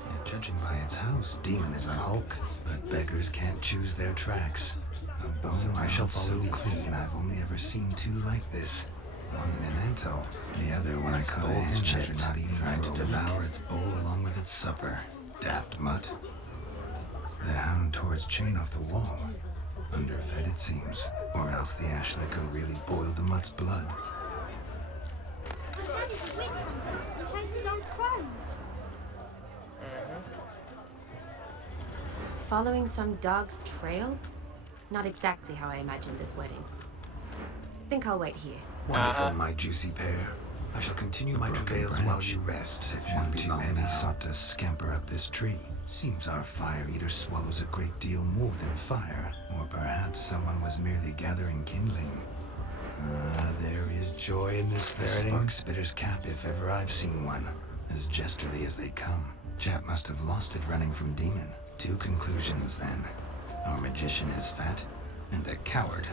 And judging by its house, demon is a hulk, but beggars can't choose their tracks. A bone I shall follow clean. I've only ever seen two like this. One in an antle, the other when I caught a hen after not eating tried to devour its bowl along with its supper. Daft mutt. The hound tore its chain off the wall. Underfed, it seems. Or else the ash liquor really boiled the mutt's blood. My daddy's a witch hunter and chases old crones. Following some dog's trail? Not exactly how I imagined this wedding. Think I'll wait here. Wonderful, my juicy pair. I shall continue my travails while you rest. If one too heavy sought to scamper up this tree. Seems our fire eater swallows a great deal more than fire. Or perhaps someone was merely gathering kindling. There is joy in this ferreting. Spark spitter's cap, if ever I've seen one. As jesterly as they come. Chap must have lost it running from demon. Two conclusions, then. Our magician is fat, and a coward.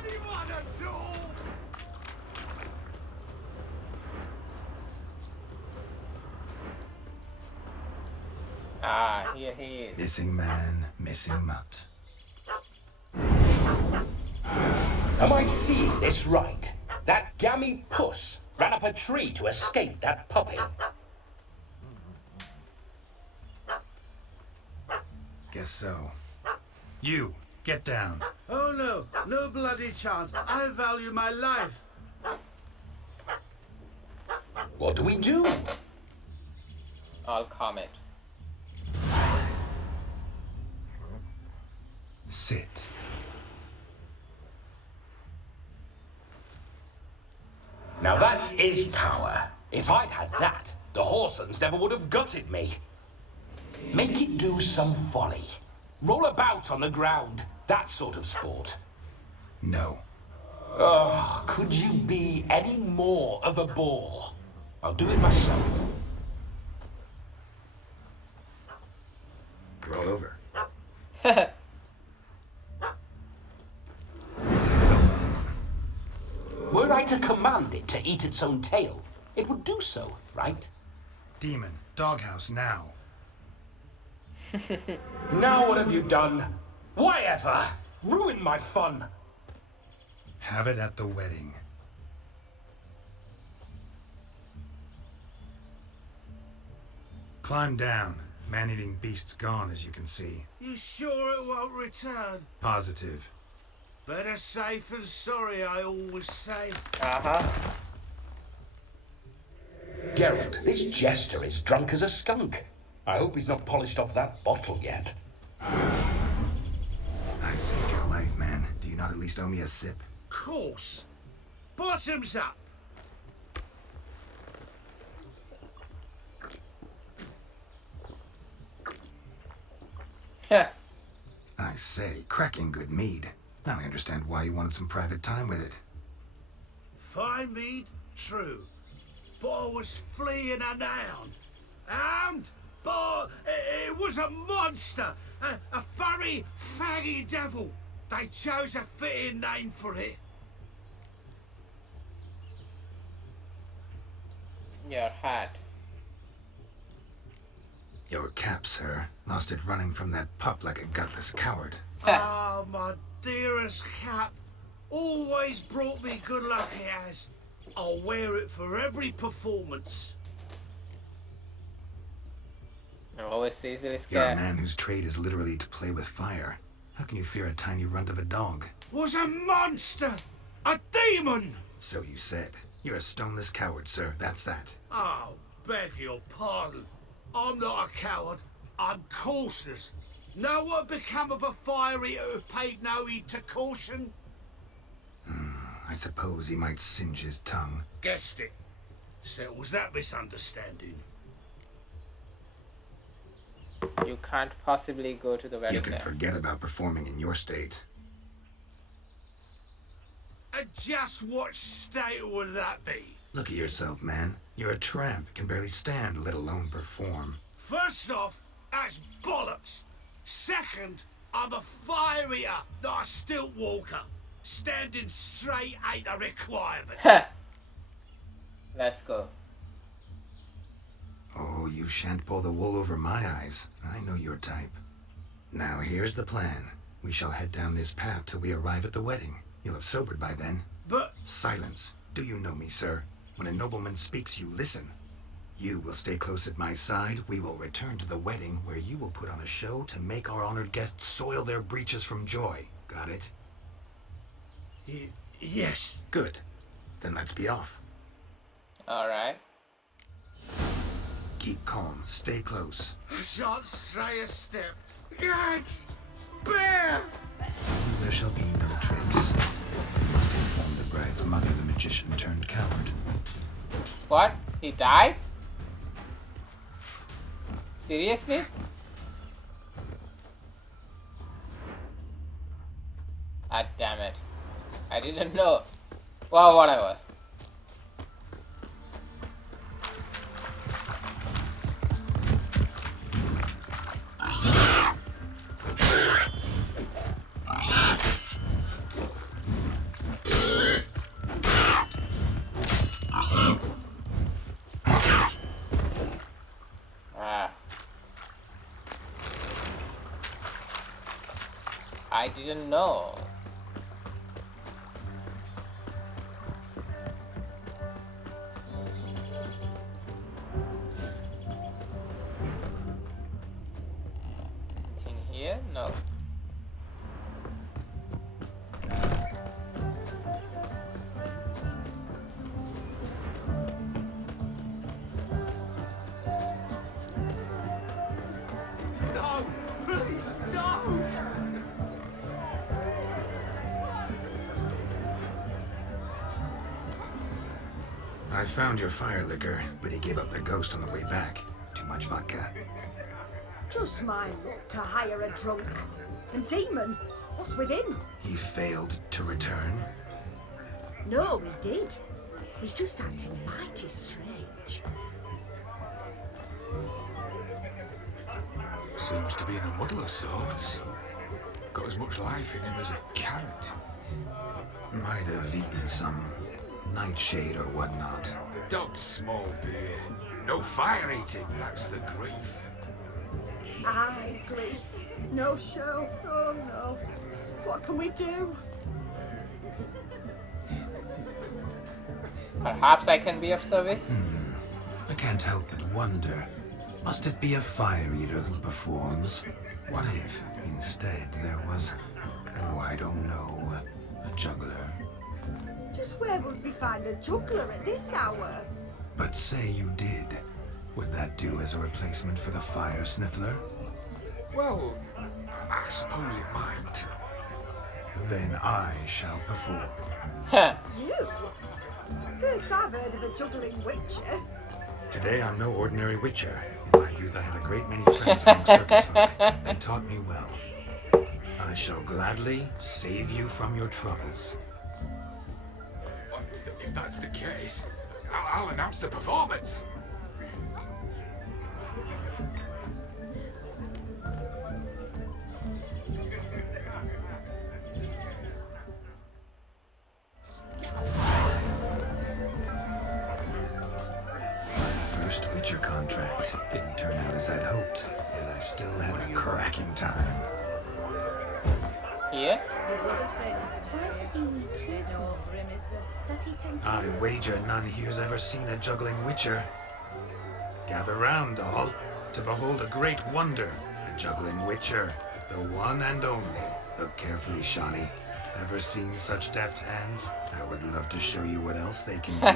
Anyone at all? Ah, here he is. Missing man, missing mutt. Am I seeing this right? That gammy puss ran up a tree to escape that puppy. Guess so. You, get down. Oh no, no bloody chance. I value my life. What do we do? I'll comment. Sit. Now that is power. If I'd had that, the Horsons never would have gutted me. Make it do some folly. Roll about on the ground. That sort of sport. No. Oh, could you be any more of a bore? I'll do it myself. Roll over. Were I to command it to eat its own tail, it would do so, right? Demon, doghouse now. Now what have you done? Why ever? Ruin my fun. Have it at the wedding. Climb down. Man-eating beast's gone, as you can see. You sure it won't return? Positive. Better safe than sorry, I always say. Uh-huh. Geralt, this jester is drunk as a skunk. I hope he's not polished off that bottle yet. I saved your life, man. Do you not at least owe me a sip? Course. Bottoms up. I say, cracking good mead. Now I understand why you wanted some private time with it. Fine mead, true. But I was fleeing an hound. Hound? But it was a monster. A furry, faggy devil. They chose a fitting name for it. Your hat. Your cap, sir. Lost it running from that pup like a gutless coward. Ah, my dearest cap. Always brought me good luck, it has. I'll wear it for every performance. Always easily You're a scared. man whose trade is literally to play with fire. How can you fear a tiny runt of a dog? Was a monster! A demon! So you said. You're a stoneless coward, sir. That's that. Oh, beg your pardon. I'm not a coward. I'm cautious. Know what become of a fire eater who paid no heed to caution? I suppose he might singe his tongue. Guessed it. Settles that misunderstanding. You can't possibly go to the wedding You can there. forget about performing in your state. And just what state would that be? Look at yourself, man. You're a tramp, can barely stand, let alone perform. First off, that's bollocks. Second, I'm a fire eater, not a stilt walker. Standing straight ain't a requirement. Let's go. Oh, you shan't pull the wool over my eyes. I know your type. Now here's the plan. We shall head down this path till we arrive at the wedding. You'll have sobered by then. But... Silence. Do you know me, sir? When a nobleman speaks, you listen. You will stay close at my side. We will return to the wedding, where you will put on a show to make our honored guests soil their breeches from joy. Got it? Yes. Good. Then let's be off. Alright. Keep calm. Stay close. I shan't stray a step. Yet! Bear! There shall be no tricks. You must inform the bride's mother the magician turned coward. What? He died? Seriously? Ah, damn it. I didn't know. Well, whatever. I didn't know. Anything here? No. No! Please, no! I found your fire liquor, but he gave up the ghost on the way back. Too much vodka. Just my luck to hire a drunk. And Demon, what's with him? He failed to return. No, he did. He's just acting mighty strange. Seems to be in a muddle of sorts. Got as much life in him as a carrot. Might have eaten some nightshade or whatnot. The dog's small, dear. No fire eating, that's the grief. Aye, grief. No show. Oh no. What can we do? Perhaps I can be of service? I can't help but wonder. Must it be a fire eater who performs? What if, instead, there was, oh, I don't know, a juggler? Just where would we find a juggler at this hour? But say you did. Would that do as a replacement for the fire sniffler? Well, I suppose it might. Then I shall perform. You? First I've heard of a juggling witcher. Today I'm no ordinary witcher. In my youth I had a great many friends among circus folk. They taught me well. I shall gladly save you from your troubles. Well, if that's the case, I'll announce the performance. First Witcher contract didn't turn out as I'd hoped, yet I still had a cracking time. Here? Your brother stayed in tonight. Why does he need There's no truth? hope for him, is there? Does he tend to... I wager none here's ever seen a juggling witcher. Gather round, all, to behold a great wonder, a juggling witcher, the one and only. Look carefully, Shawnee. Ever seen such deft hands? I would love to show you what else they can do.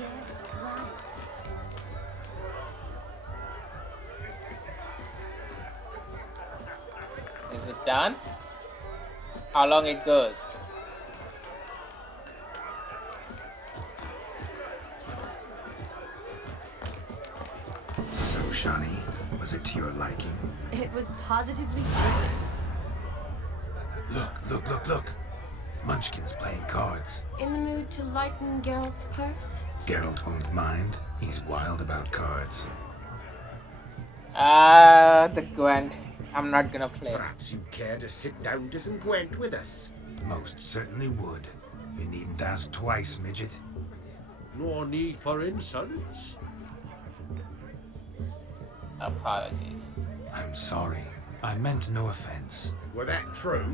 Yeah, right. Is it done? How long it goes? So, Shawnee, was it to your liking? It was positively brilliant. Look. Munchkin's playing cards. In the mood to lighten Geralt's purse? Geralt won't mind. He's wild about cards. The Gwent. I'm not gonna play. Perhaps you'd care to sit down to some Gwent with us. Most certainly would. You needn't ask twice, midget. No need for insults. Apologies. I'm sorry. I meant no offense. Were that true,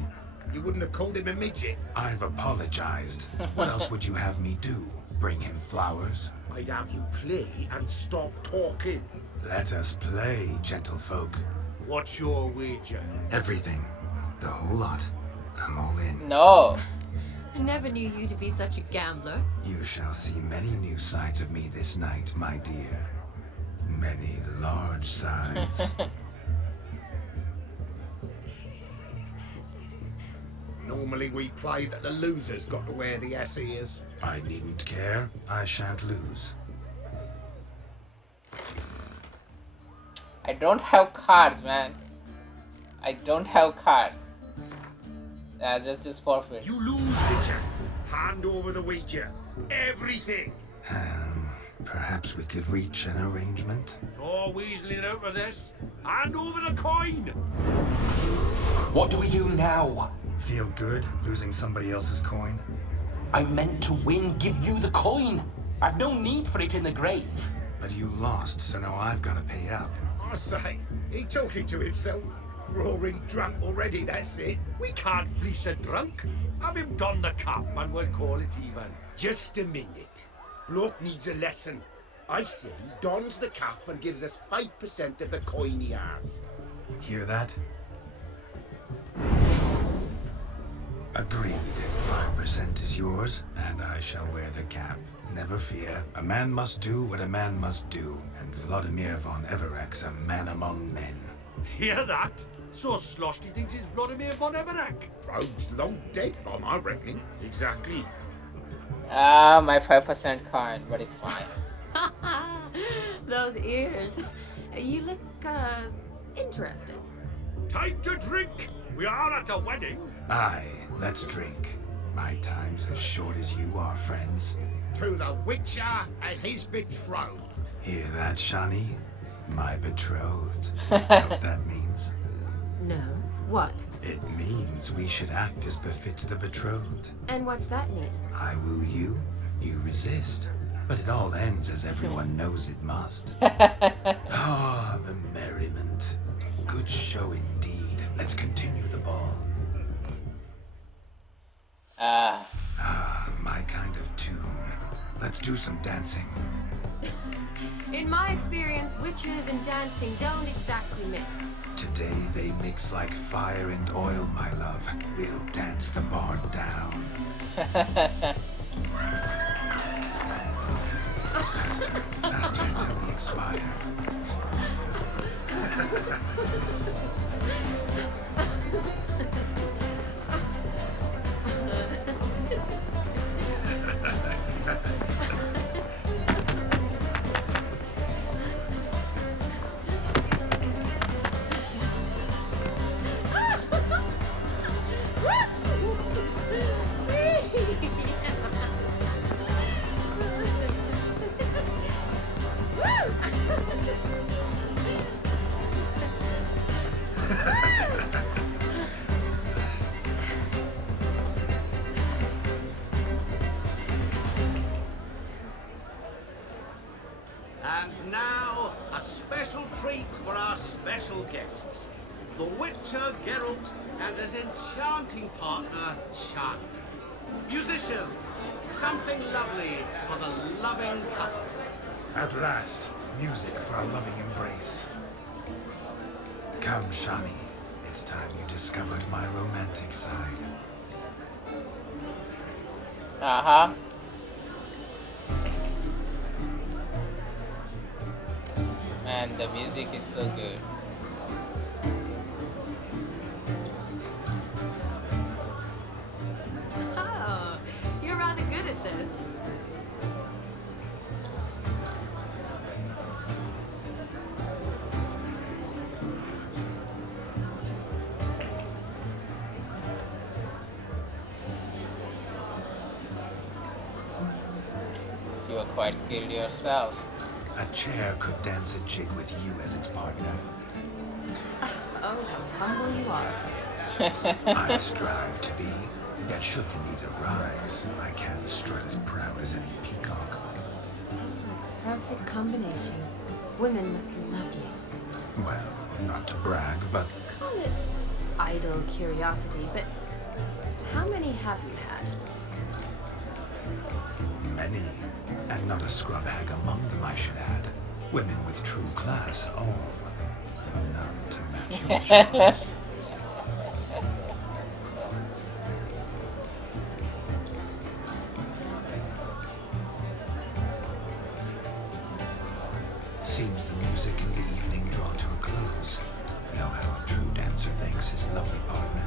you wouldn't have called him a midget. I've apologized. What else would you have me do? Bring him flowers? I'd have you play and stop talking. Let us play, gentlefolk. What's your wager? Everything. The whole lot. I'm all in. No. I never knew you to be such a gambler. You shall see many new sides of me this night, my dear. Many large sides. Normally we play that the loser's got to wear the ass ears. I needn't care. I shan't lose. I don't have cards, man. I don't have cards. That's just forfeit. You lose, Witcher. Hand over the wager. Everything. Perhaps we could reach an arrangement. No weaseling out of this. Hand over the coin. What do we do now? Feel good losing somebody else's coin? I meant to win, give you the coin. I've no need for it in the grave. But you lost, so now I've got to pay up. I say, he talking to himself. Roaring drunk already, that's it. We can't fleece a drunk. Have him don the cap and we'll call it even. Just a minute. Bloke needs a lesson. I say he dons the cap and gives us 5% of the coin he has. Hear that? Agreed. 5% is yours, and I shall wear the cap. Never fear. A man must do what a man must do, and Vladimir von Everec's a man among men. Hear that? So sloshed he thinks he's Vladimir von Everec. Rogue's long dead, by my reckoning. Exactly. Ah, my 5% card, but it's fine. Those ears. You look, interesting. Time to drink. We are at a wedding. Aye, let's drink. My time's as short as you are, friends. To the Witcher and his betrothed. Hear that, Shani? My betrothed. Know what that means? No. What? It means we should act as befits the betrothed. And what's that mean? I woo you, you resist. But it all ends as everyone knows it must. Ah, the merriment. Good show indeed. Let's continue the ball. My kind of tune. Let's do some dancing. In my experience, witches and dancing don't exactly mix. Today they mix like fire and oil, my love. We'll dance the barn down. Faster, faster until we expire. And now, a special treat for our special guests. The Witcher Geralt and his enchanting partner, Shani. Musicians, something lovely for the loving couple. At last, music for a loving embrace. Come, Shani. It's time you discovered my romantic side. Uh-huh. Man, the music is so good. Oh, you're rather good at this. You are quite skilled yourself. A chair could dance a jig with you as its partner. Oh, how humble you are. I strive to be, yet should the need arise, I can't strut as proud as any peacock. Perfect combination. Women must love you. Well, not to brag, but Call it idle curiosity, but how many have you had? many, and not a scrub hag among them, I should add. Women with true class, all, though none to match your charms. Seems the music in the evening draw to a close. Know how a true dancer thanks his lovely partner.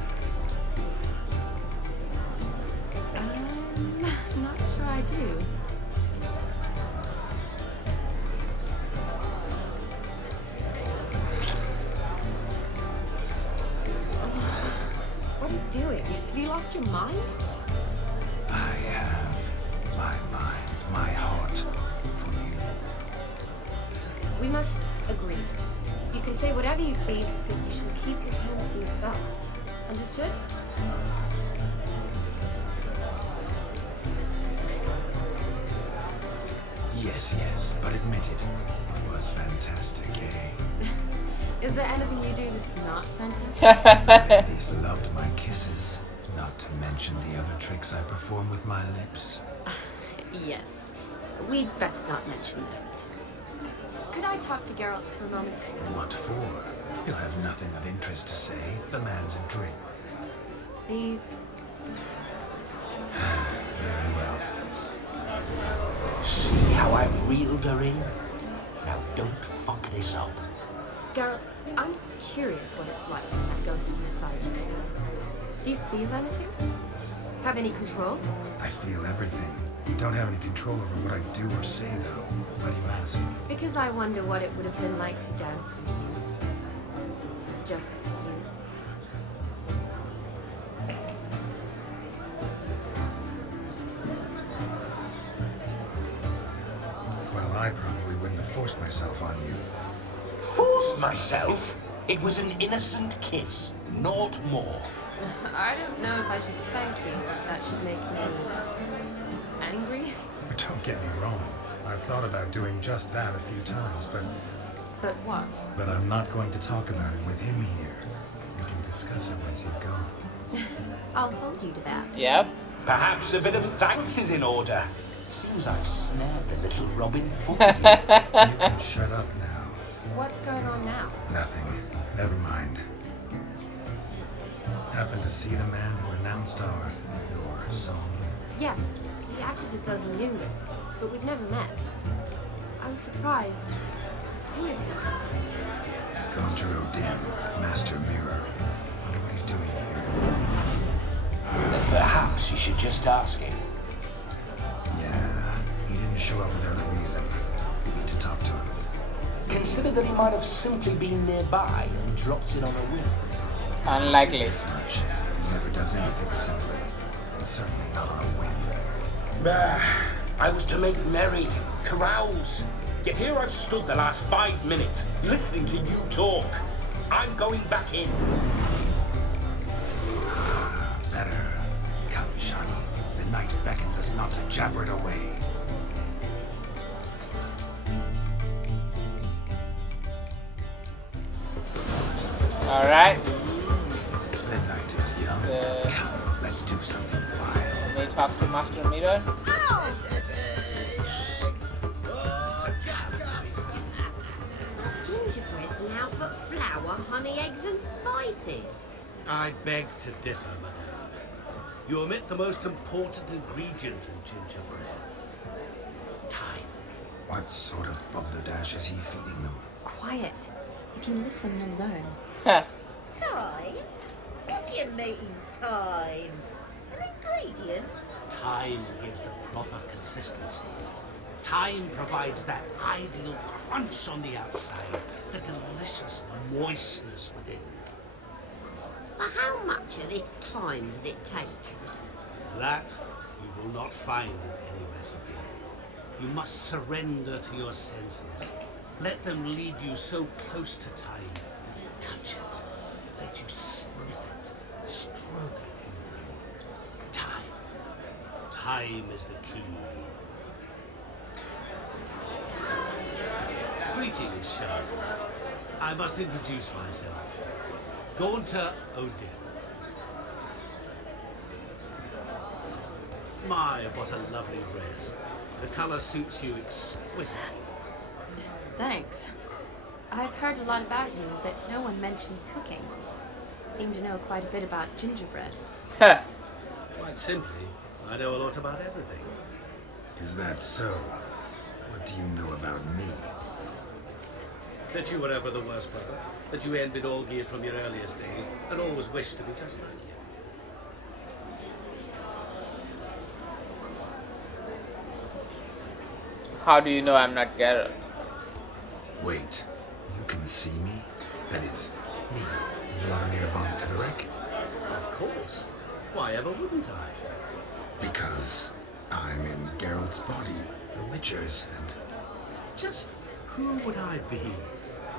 Not sure I do. What are you doing? Have you lost your mind? I have my mind, my heart for you. We must agree. You can say whatever you please, but you shall keep your hands to yourself. Understood? Yes, Yes, but admit it. It was fantastic, eh? Is there anything you do that's not fantastic? The ladies loved my kisses, not to mention the other tricks I perform with my lips. Yes. We'd best not mention those. Could I talk to Geralt for a moment? What for? He'll have nothing of interest to say. The man's a drink. Please? Very well. See how I've reeled her in? Now don't fuck this up. Geralt, I'm curious what it's like when that ghost is inside you. Do you feel anything? Have any control? I feel everything. Don't have any control over what I do or say, though. Why do you ask? Because I wonder what it would have been like to dance with you. Just you. Well, I probably wouldn't have forced myself on you. Forced myself? It was an innocent kiss, not more. I don't know if I should thank you, if that should make me angry. Don't get me wrong. I've thought about doing just that a few times, but what? But I'm not going to talk about it with him here. We can discuss it once he's gone. I'll hold you to that. Yep. Perhaps a bit of thanks is in order. Seems I've snared the little Robin for You can shut up now. What's going on now? Nothing. Never mind. Happened to see the man who announced your song? Yes, he acted as though he knew me, but we've never met. I was surprised. Who is he? Geralt Dim, Master Mirror. Wonder what he's doing here. Perhaps you should just ask him. Yeah, he didn't show up without a reason. We need to talk to him. Consider that he might have simply been nearby and dropped in on a whim. Unlikely. This much. He never does anything simply, and certainly not on a whim. I was to make merry, carouse. Yet here I've stood the last 5 minutes, listening to you talk. I'm going back in. Better. Come, Shani. The night beckons us not to jabber it away. Alright. The night is young. Come, let's do something wild. Let me talk to Master Mirror. Gingerbread's now but flour, honey, eggs and spices. I beg to differ, madame. You omit the most important ingredient in gingerbread. Time. What sort of balderdash is he feeding them? Quiet. If you listen, you'll learn. Time? What do you mean, time? An ingredient? Time gives the proper consistency. Time provides that ideal crunch on the outside, the delicious moistness within. So how much of this time does it take? That you will not find in any recipe. You must surrender to your senses. Let them lead you so close to time. You touch it. Let you sniff it. Stroke it even. Time. Time is the key. Greetings, Sean. I must introduce myself. Gaunter O'Dim. My, what a lovely dress. The colour suits you exquisitely. Thanks. I've heard a lot about you, but no one mentioned cooking. Seem to know quite a bit about gingerbread. Quite simply, I know a lot about everything. Is that so? What do you know about me? That you were ever the worst brother, that you envied Olgierd from your earliest days, and always wished to be just like him. How do you know I'm not Geralt? Wait, you can see me? That is, me, Geralt von Everec? Of course. Why ever wouldn't I? Because I'm in Geralt's body, the Witcher's, and... Just who would I be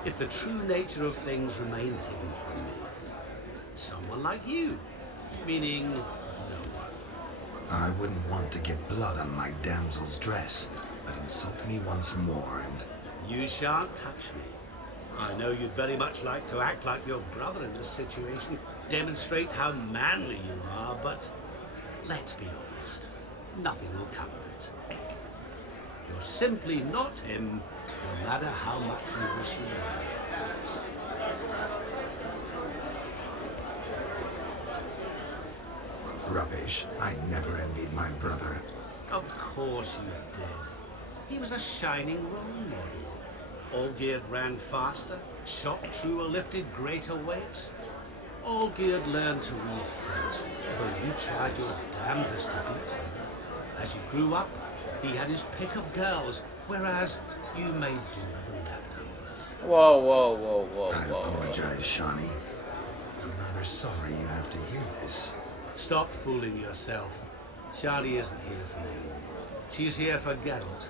if the true nature of things remained hidden from me? Someone like you, meaning no one. I wouldn't want to get blood on my damsel's dress. but insult me once more and... You shan't touch me. I know you'd very much like to act like your brother in this situation, demonstrate how manly you are, but let's be honest, nothing will come of it. You're simply not him, no matter how much you wish you were. Rubbish. I never envied my brother. Of course you did. He was a shining role model. Olgierd ran faster, shot truer, lifted greater weights. Olgierd learned to read first, although you tried your damnedest to beat him. As you grew up, he had his pick of girls, whereas you made do with the leftovers. Whoa, whoa, whoa, whoa, I whoa. apologize, Shawnee. I'm rather sorry you have to hear this. Stop fooling yourself. Shani isn't here for you. She's here for Geralt.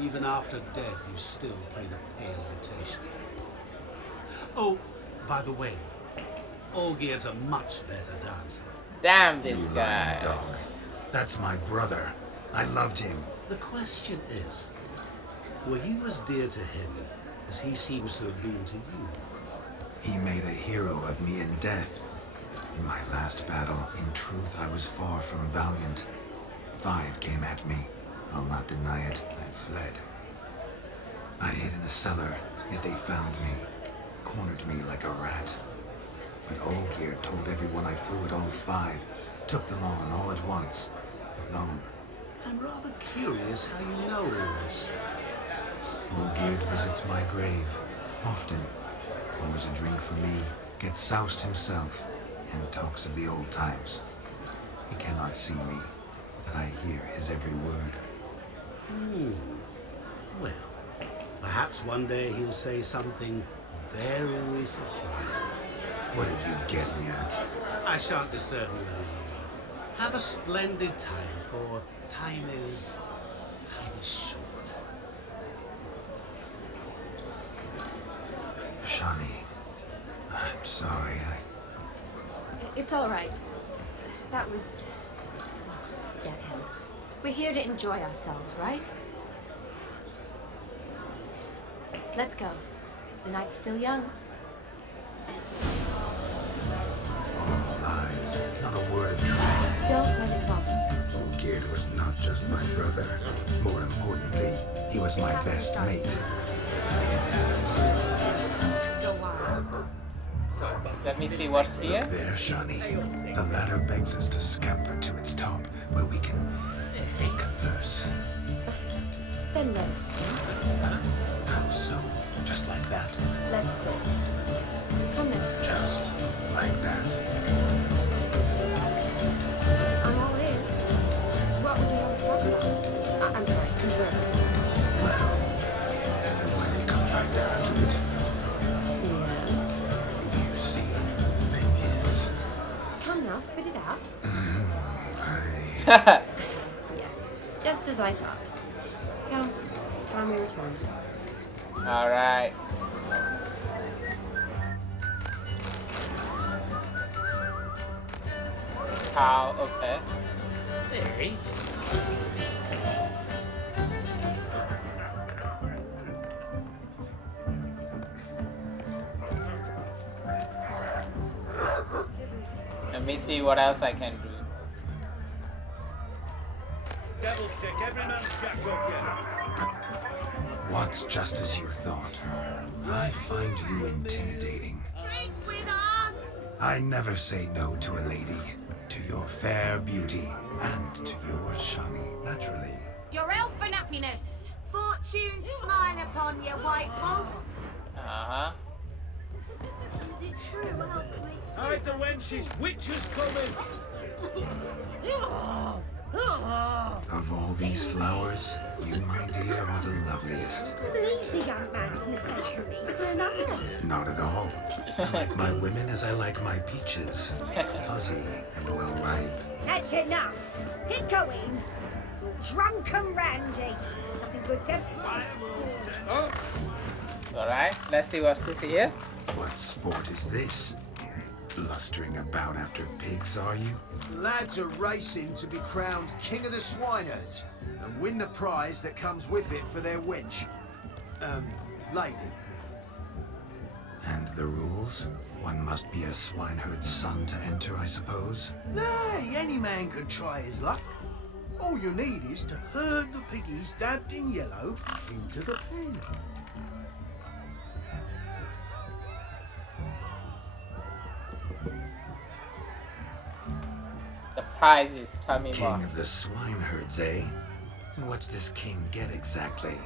Even after death, you still play the pale imitation. Oh, by the way, Olgierd's a much better dancer. Damn this You guy. lying dog. That's my brother. I loved him. The question is, were you as dear to him as he seems to have been to you? He made a hero of me in death. In my last battle, in truth, I was far from valiant. 5 came at me. I'll not deny it. I fled. I hid in a cellar, yet they found me. Cornered me like a rat. But Olgierd told everyone I flew at all 5. Took them on all at once. Alone. I'm rather curious how you know all this. Olgierd visits my grave. Often. Pours a drink for me. Gets soused himself. And talks of the old times. He cannot see me, but I hear his every word. Well, perhaps one day he'll say something very surprising. What are you getting at? I shan't disturb you any longer. Have a splendid time, for time is short. Shawnee, I'm sorry. It's all right. That was... oh, forget him. We're here to enjoy ourselves, right? Let's go. The night's still young. All lies. Not a word of truth. Don't let it bother. Olgierd was not just my brother. More importantly, he was my best mate. Go on. Let me see what's here. Look there, Shawnee. The ladder begs us to scamper to its top, where we can converse. Then let us see. How so? Just like that? Let's see. Come in. Just like that? I'm all ears. What would you have us talk about? I'm sorry, converse. Well, when it comes right down to it, Yes. you see, the thing is... Come now, spit it out. I... Yes, just as I thought. Come, it's time we return. Alright. How? Okay. Hey. Let me see what else I can do. Devil's dick, every man jack up here. What's just as you thought? I find you intimidating. Drink with us! I never say no to a lady. To your fair beauty, and to yours, Shawnee, naturally. Your elfin happiness! Fortune smile upon you, white wolf! Uh-huh. Is it true elves make soup? Hide the wenches, witches coming! Of all these flowers, you, my dear, are the loveliest. I believe the young man's mistaken me for another. Not at all. I like my women as I like my peaches. Fuzzy and well ripe. That's enough. Get going. You're drunk and randy. Nothing good, sir. Alright, let's see what's this here. What sport is this? Blustering about after pigs, are you? Lads are racing to be crowned King of the Swineherds. and win the prize that comes with it for their wench. Lady. And the rules? One must be a swineherd's son to enter, I suppose? Nay, any man can try his luck. All you need is to herd the piggies dabbed in yellow into the pen. The prize is tummy King mark. of the swineherds, eh? And what's this king get exactly?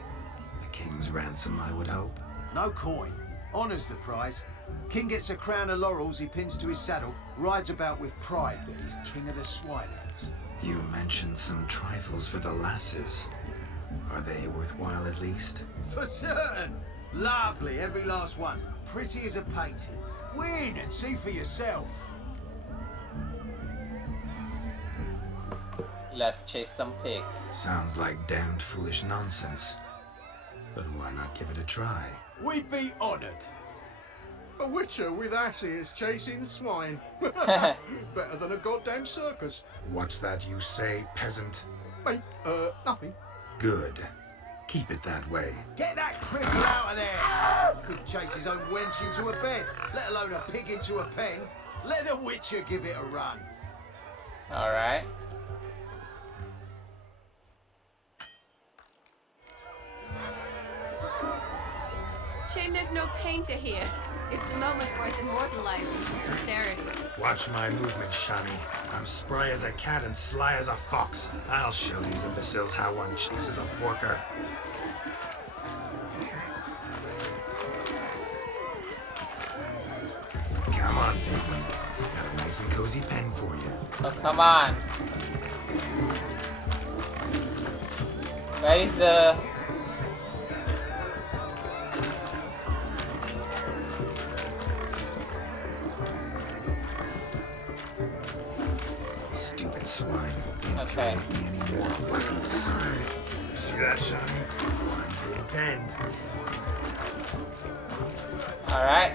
The king's ransom, I would hope. No coin. Honours the prize. King gets a crown of laurels he pins to his saddle, rides about with pride that he's king of the swineherds. You mentioned some trifles for the lasses. Are they worthwhile at least? For certain. Lovely, every last one. Pretty as a painting. Win and see for yourself. Let's chase some pigs. Sounds like damned foolish nonsense. But why not give it a try? We'd be honoured. A witcher with asses chasing swine. Better than a goddamn circus. What's that you say, peasant? Mate, nothing. Good. Keep it that way. Get that cripple out of there! Couldn't chase his own wench into a bed, let alone a pig into a pen. Let the witcher give it a run. Alright. Shame there's no painter here. It's a moment worth immortalizing for posterity. Watch my movement, Shani. I'm spry as a cat and sly as a fox. I'll show these imbeciles how one chases a porker. Come on, baby. Got a nice and cozy pen for you. Oh, come on. Where is the... Stupid swine. Okay. Infuriate me anymore. Whack on the side. You see that, Shani? I'm being penned. Alright.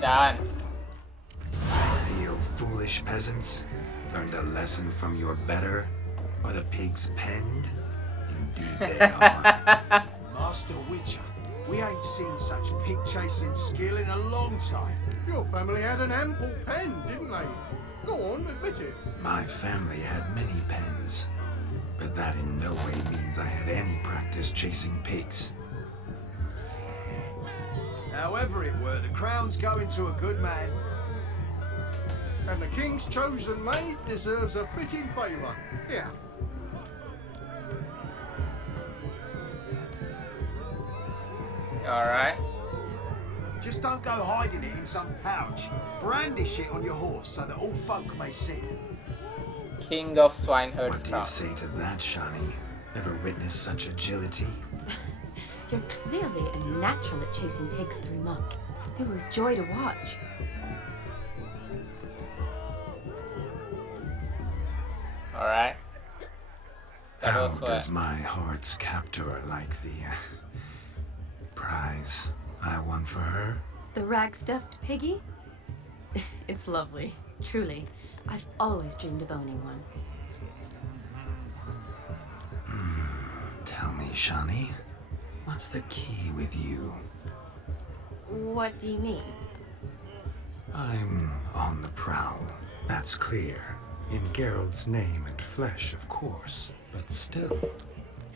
Done. You foolish peasants. Learned a lesson from your better? Are the pigs penned? Indeed they are. Master Witcher, we ain't seen such pig chasing skill in a long time. Your family had an ample pen, didn't they? Go on, admit it. My family had many pens, but that in no way means I had any practice chasing pigs. However it were, the crown's going to a good man. And the king's chosen maid deserves a fitting favour. Yeah. Alright. Just don't go hiding it in some pouch. Brandish it on your horse so that all folk may see. King of Swineherds What do you crown. say to that, Shani? Ever witnessed such agility? You're clearly a natural at chasing pigs through muck. They were a joy to watch. Alright. That How was what? does my heart's captor like the prize I won for her? The rag-stuffed piggy? It's lovely, truly. I've always dreamed of owning one. Tell me, Shani, what's the key with you? What do you mean? I'm on the prowl, that's clear. In Geralt's name and flesh, of course. But still,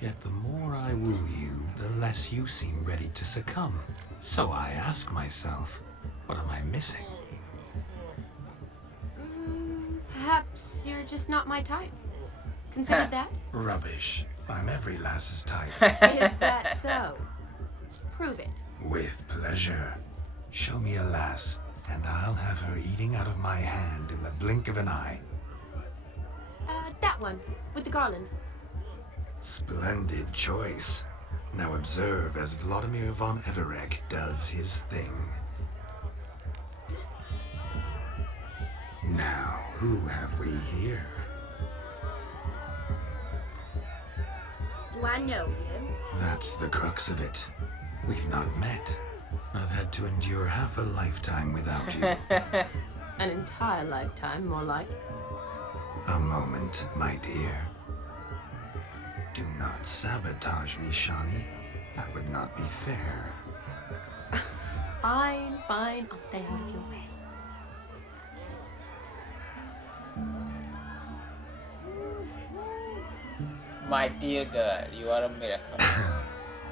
yet the more I woo you, the less you seem ready to succumb. So I ask myself, what am I missing? Perhaps you're just not my type. Consider that? Rubbish. I'm every lass's type. Is that so? Prove it. With pleasure. Show me a lass, and I'll have her eating out of my hand in the blink of an eye. That one, with the garland. Splendid choice. Now observe as Vladimir von Everec does his thing. Now, who have we here? Do I know you? That's the crux of it. We've not met. I've had to endure half a lifetime without you. An entire lifetime, more like. A moment, my dear. Do not sabotage me, Shani. That would not be fair. Fine, fine. I'll stay out of your way. My dear girl, you are a miracle.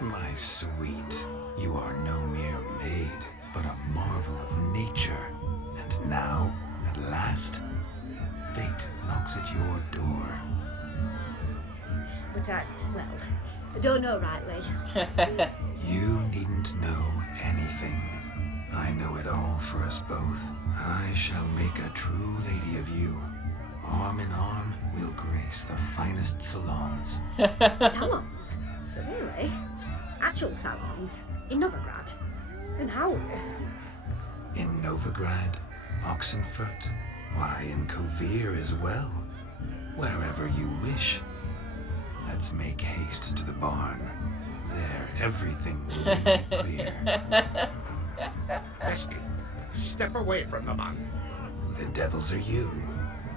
My sweet, you are no mere maid, but a marvel of nature. And now, at last, fate knocks at your door. But I don't know rightly. You needn't know anything. I know it all for us both. I shall make a true lady of you. Arm in arm, we'll grace the finest salons. Salons? Really? Actual salons? In Novigrad? And how? In Novigrad, Oxenfurt, why, in Kovir as well. Wherever you wish. Let's make haste to the barn. There, everything will be made clear. Leslie, step away from the man. Who the devils are you?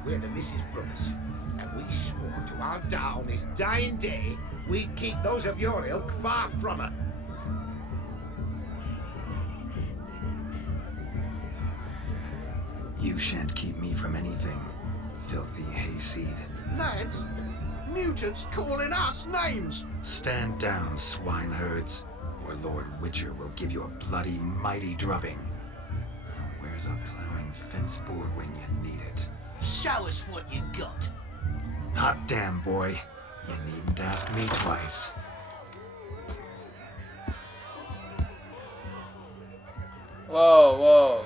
We're the Mrs. Brothers, and we swore to our down his dying day we'd keep those of your ilk far from her. You shan't keep me from anything, filthy hayseed. Lads, mutants calling us names. Stand down, swineherds, or Lord Witcher will give you a bloody mighty drubbing. Where's a plowing fence board when you need it? Show us what you got. Hot damn, boy. You needn't ask me twice. Whoa, whoa.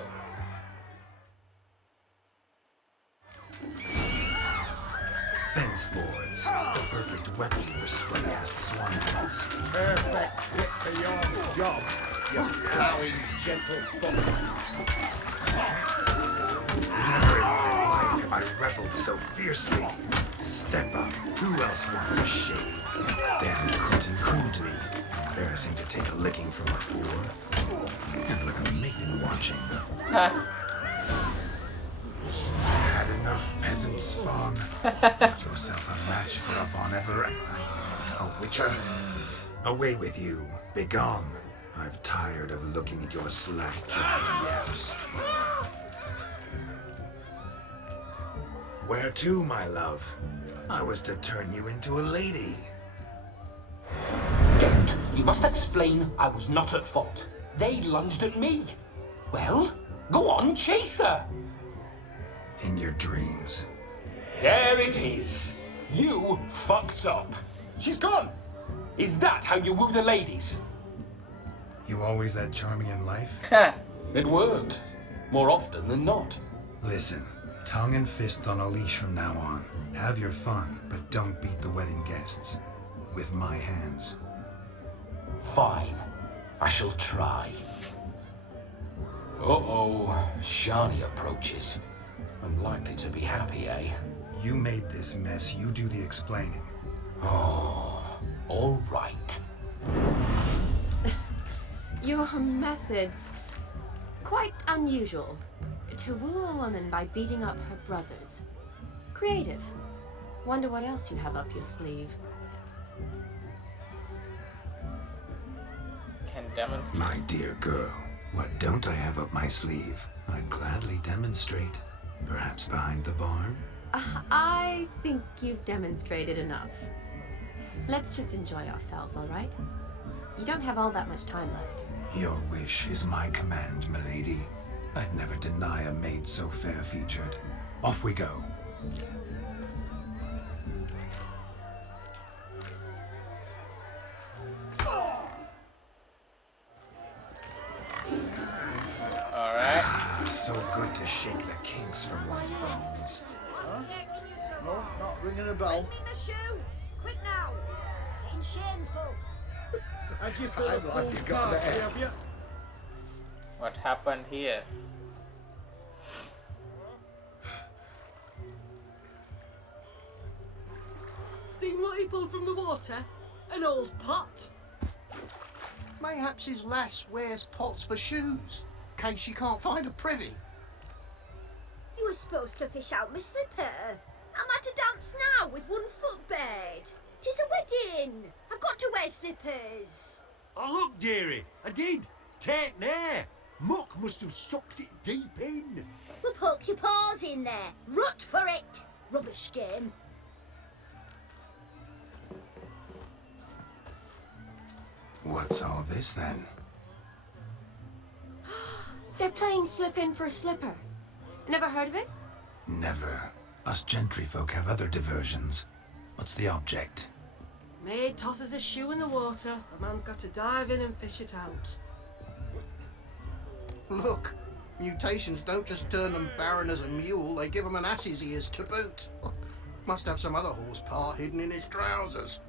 Fence boards, the perfect weapon for sweaty-assed swineherds. Perfect fit for your job, you plowing gentle foot. Never in my life have I reveled so fiercely. Step up. Who else wants a shave? Damned Croton crooned me. Embarrassing to take a licking from a boor. And with a maiden watching. Had enough, peasant spawn. Got yourself a match for a Von Everec. A Witcher. Away with you. Begone. I've tired of looking at your slack-jawed yaps. Where to, my love? I was to turn you into a lady. Geralt, you must explain I was not at fault. They lunged at me. Well, go on, chase her. In your dreams. There it is. You fucked up. She's gone. Is that how you woo the ladies? You always that charming in life? It worked. More often than not. Listen, tongue and fists on a leash from now on. Have your fun, but don't beat the wedding guests. With my hands. Fine. I shall try. Uh-oh. Shani approaches. I'm likely to be happy, eh? You made this mess. You do the explaining. Oh, all right. Your methods, quite unusual. To woo a woman by beating up her brothers. Creative. Wonder what else you have up your sleeve. Can demonstrate. My dear girl, what don't I have up my sleeve? I'd gladly demonstrate. Perhaps behind the barn? I think you've demonstrated enough. Let's just enjoy ourselves, all right? You don't have all that much time left. Your wish is my command, milady. I'd never deny a maid so fair-featured. Off we go. Alright. So good to shake the kinks from one's bones. Huh? No, not ringing a bell. Bring me the shoe! Quick now! It's getting shameful. How'd you feel a I'd like full to go party, there. have you? What happened here? Seen what he pulled from the water? An old pot? Mayhaps his lass wears pots for shoes, in case she can't find a privy. You were supposed to fish out my slipper. Am I to dance now with one foot bared? 'Tis a wedding. I've got to wear slippers. Oh, look, dearie, I did. Take there. Muck must have sucked it deep in. Well, poke your paws in there. Rut for it. Rubbish game. What's all this then? They're playing slip in for a slipper. Never heard of it? Never. Us gentry folk have other diversions. What's the object? Maid tosses a shoe in the water. A man's got to dive in and fish it out. Look, mutations don't just turn them barren as a mule, they give them an ass's ears to boot. Must have some other horse part hidden in his trousers.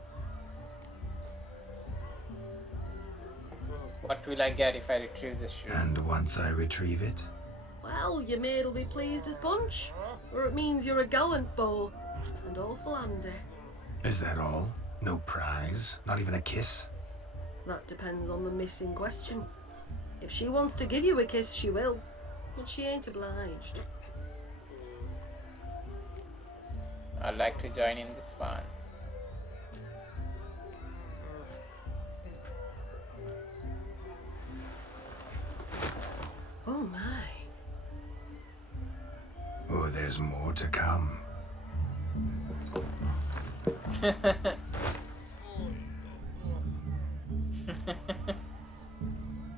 What will I get if I retrieve this shoe? And once I retrieve it? Well, your maid'll be pleased as punch. Or it means you're a gallant beau. And awful handy. Is that all? No prize? Not even a kiss? That depends on the miss in question. If she wants to give you a kiss, she will. But she ain't obliged. I'd like to join in this fun. Oh my. Oh, there's more to come.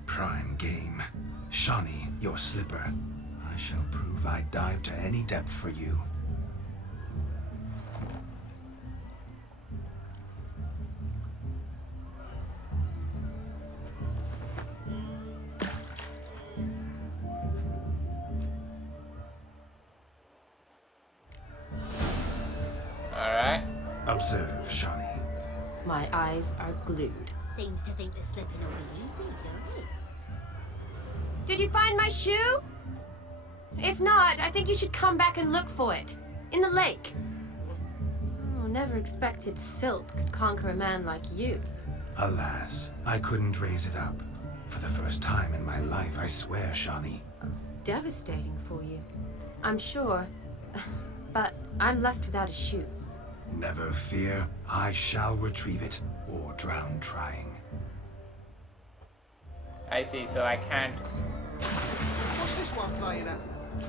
Prime game. Shawnee, your slipper. I shall prove I dive to any depth for you. Alright. Observe, Shawnee. My eyes are glued. Seems to think the slipping will be easy, don't it? Did you find my shoe? If not, I think you should come back and look for it. In the lake. Oh, never expected Silp could conquer a man like you. Alas, I couldn't raise it up. For the first time in my life, I swear, Shawnee. Devastating for you, I'm sure. But I'm left without a shoe. Never fear, I shall retrieve it, or drown trying. I see, so I can't. What's this one playing at?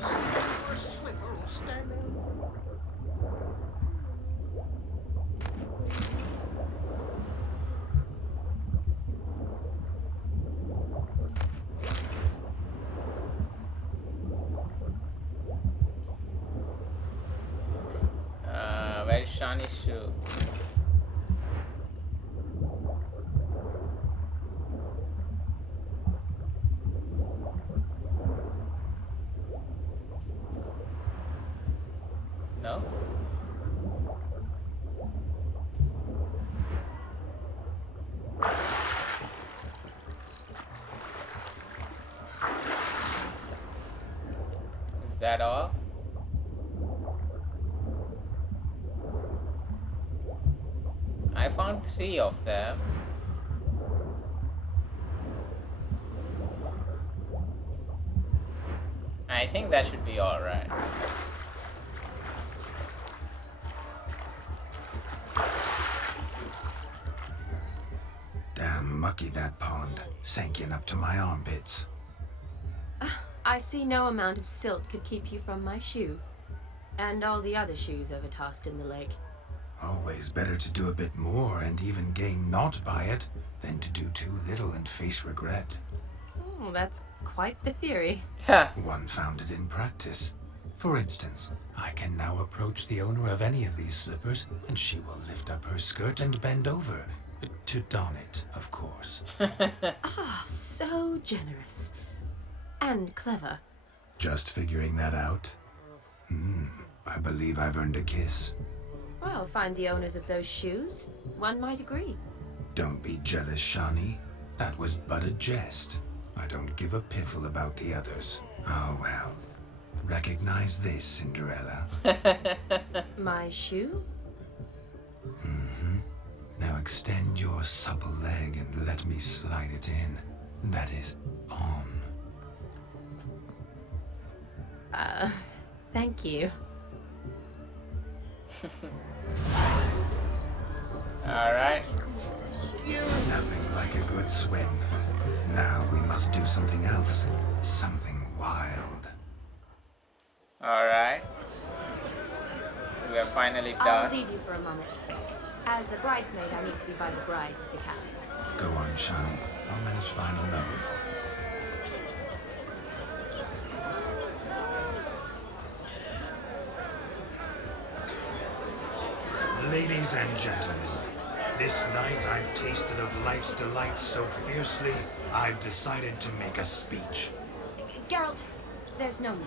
For a slipper or stand Where's Shani's shoe? No? Is that all? I found 3 of them. I think that should be alright. Damn mucky that pond, sank in up to my armpits. I see no amount of silt could keep you from my shoe. And all the other shoes ever tossed in the lake. Always better to do a bit more and even gain naught by it than to do too little and face regret. Oh, that's quite the theory. One founded in practice. For instance, I can now approach the owner of any of these slippers, and she will lift up her skirt and bend over. To don it, of course. Ah, so generous. And clever. Just figuring that out? I believe I've earned a kiss. Well, find the owners of those shoes. One might agree. Don't be jealous, Shawnee. That was but a jest. I don't give a piffle about the others. Oh well. Recognize this, Cinderella. My shoe? Now extend your supple leg and let me slide it in. That is, on. Thank you. Alright. Nothing like a good swim. Now we must do something else. Something wild. Alright. We are finally I'll done. leave you for a moment. As a bridesmaid, I need to be by the bride for the cap. Go on, Shani. I'll manage fine alone. Ladies and gentlemen, this night I've tasted of life's delights so fiercely, I've decided to make a speech. Geralt, there's no need.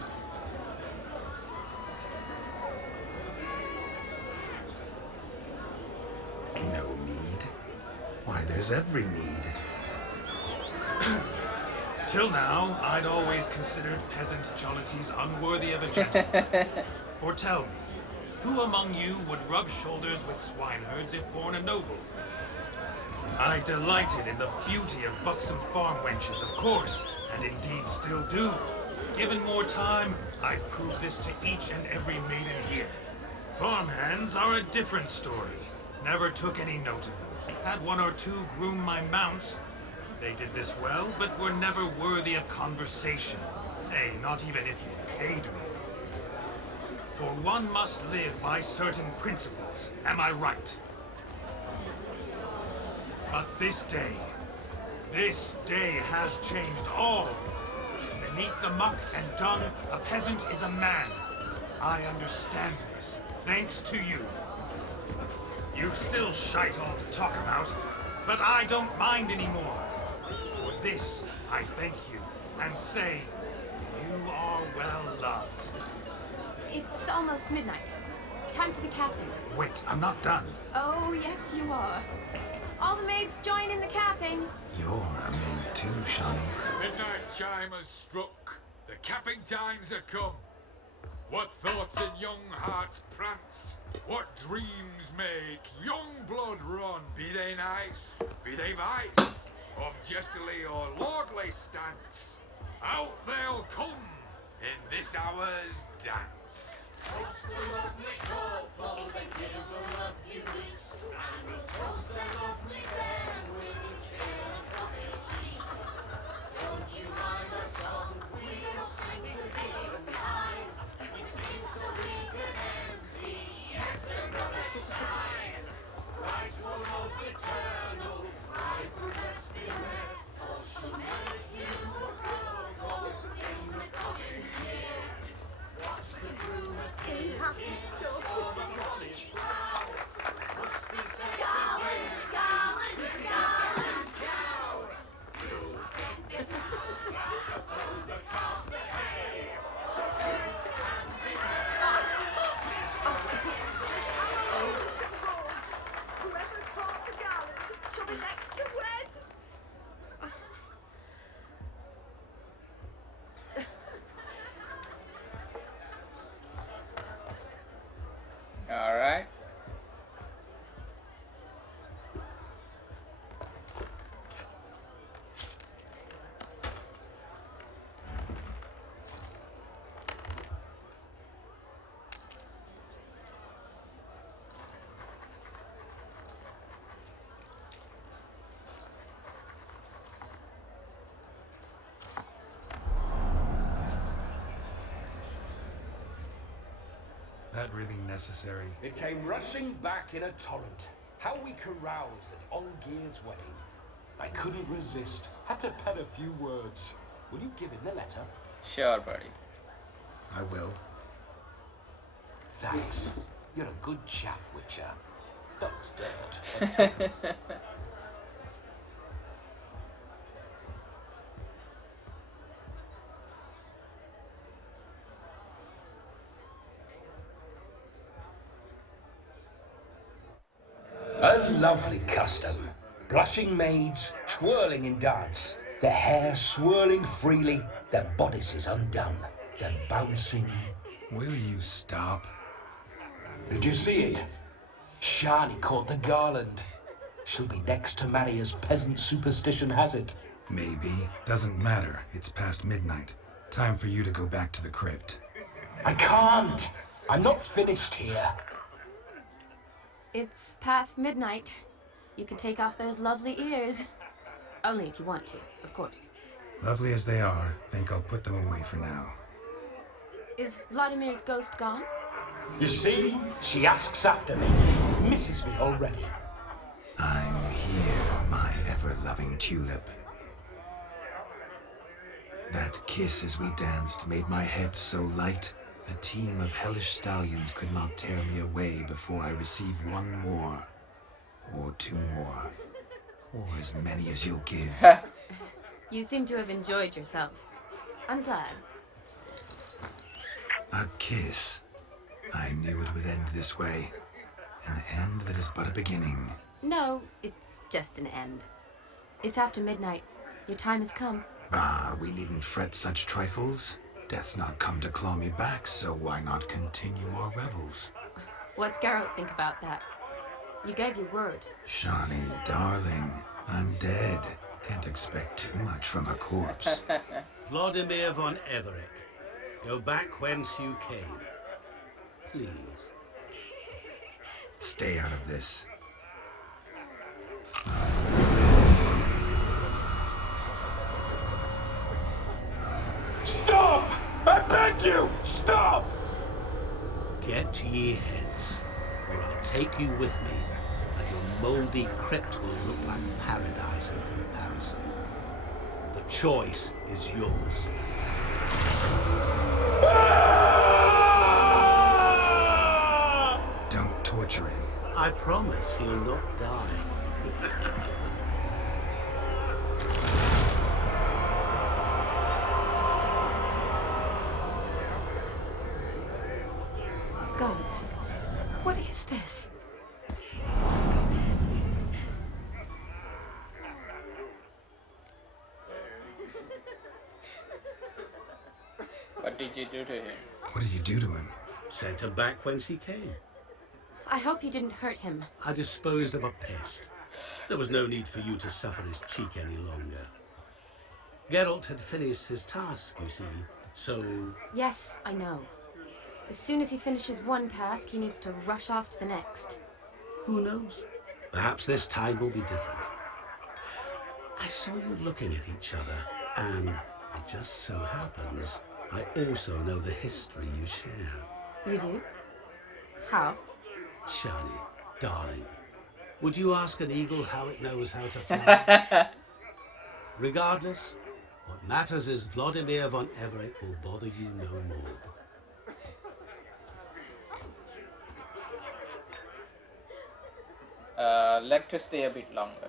No need? Why, there's every need. Till now, I'd always considered peasant jollities unworthy of a gentleman. For tell me, who among you would rub shoulders with swineherds if born a noble? I delighted in the beauty of buxom farm wenches, of course, and indeed still do. Given more time, I'd prove this to each and every maiden here. Farmhands are a different story. Never took any note of them. Had one or two groom my mounts. They did this well, but were never worthy of conversation. Nay, not even if you paid me. For one must live by certain principles, am I right? But this day has changed all. Beneath the muck and dung, a peasant is a man. I understand this, thanks to you. You've still shite all to talk about, but I don't mind anymore. For this, I thank you, and say, you are well loved. It's almost midnight. Time for the capping. Wait, I'm not done. Oh, yes, you are. All the maids join in the capping. You're a maid too, Shani. Midnight chime has struck. The capping times are come. What thoughts in young hearts prance? What dreams make young blood run? Be they nice, be they vice, of jestily or lordly stance, out they'll come in this hour's dance. Toast the lovely couple that give them a few weeks, and we'll toast the lovely band with its ale and coffee treats. Don't you mind our song? We don't sing to be behind. We sing so we can empty yet another shrine. Christ will hope eternal, right will rest be led. All shall make you a gold in the coming year. What's the groom of king? Storm upon his brow. Must be said garland, garland, garland, cow. You can get out of the carpet hay. So you can be Whoever caught the garland shall be next to wed. Alright. That really necessary? It came rushing back in a torrent. How we caroused at Olgierd's wedding. I couldn't resist. Had to pen a few words. Will you give him the letter? Sure, buddy. I will. Thanks. You're a good chap, Witcher. Dog's dirt. A lovely custom. Blushing maids, twirling in dance, their hair swirling freely, their bodices undone, their bouncing. Will you stop? Did you see it? Shani caught the garland. She'll be next to marry as peasant superstition has it. Maybe. Doesn't matter. It's past midnight. Time for you to go back to the crypt. I can't. I'm not finished here. It's past midnight. You can take off those lovely ears. Only if you want to, of course. Lovely as they are, think I'll put them away for now. Is Vladimir's ghost gone? You see? She asks after me. Misses me already. I'm here, my ever-loving tulip. That kiss as we danced made my head so light, a team of hellish stallions could not tear me away before I receive one more, or two more, or as many as you'll give. You seem to have enjoyed yourself. I'm glad. A kiss. I knew it would end this way. An end that is but a beginning. No, it's just an end. It's after midnight. Your time has come. Ah, we needn't fret such trifles. Death's not come to claw me back, so why not continue our revels? What's Geralt think about that? You gave your word. Shawnee, darling, I'm dead. Can't expect too much from a corpse. Vladimir von Everec, go back whence you came. Please. Stay out of this. Stop! I beg you! Stop! Get ye hence, or I'll take you with me, and your mouldy crypt will look like paradise in comparison. The choice is yours. Don't torture him. I promise he'll not die. Gods, what is this? What did you do to him? What did you do to him? Sent him back whence he came. I hope you didn't hurt him. I disposed of a pest. There was no need for you to suffer his cheek any longer. Geralt had finished his task, you see, so... Yes, I know. As soon as he finishes one task, he needs to rush off to the next. Who knows? Perhaps this time will be different. I saw you looking at each other, and it just so happens I also know the history you share. You do? How? Shani, darling, would you ask an eagle how it knows how to fly? Regardless, what matters is Vladimir von Everec will bother you no more. Like to stay a bit longer.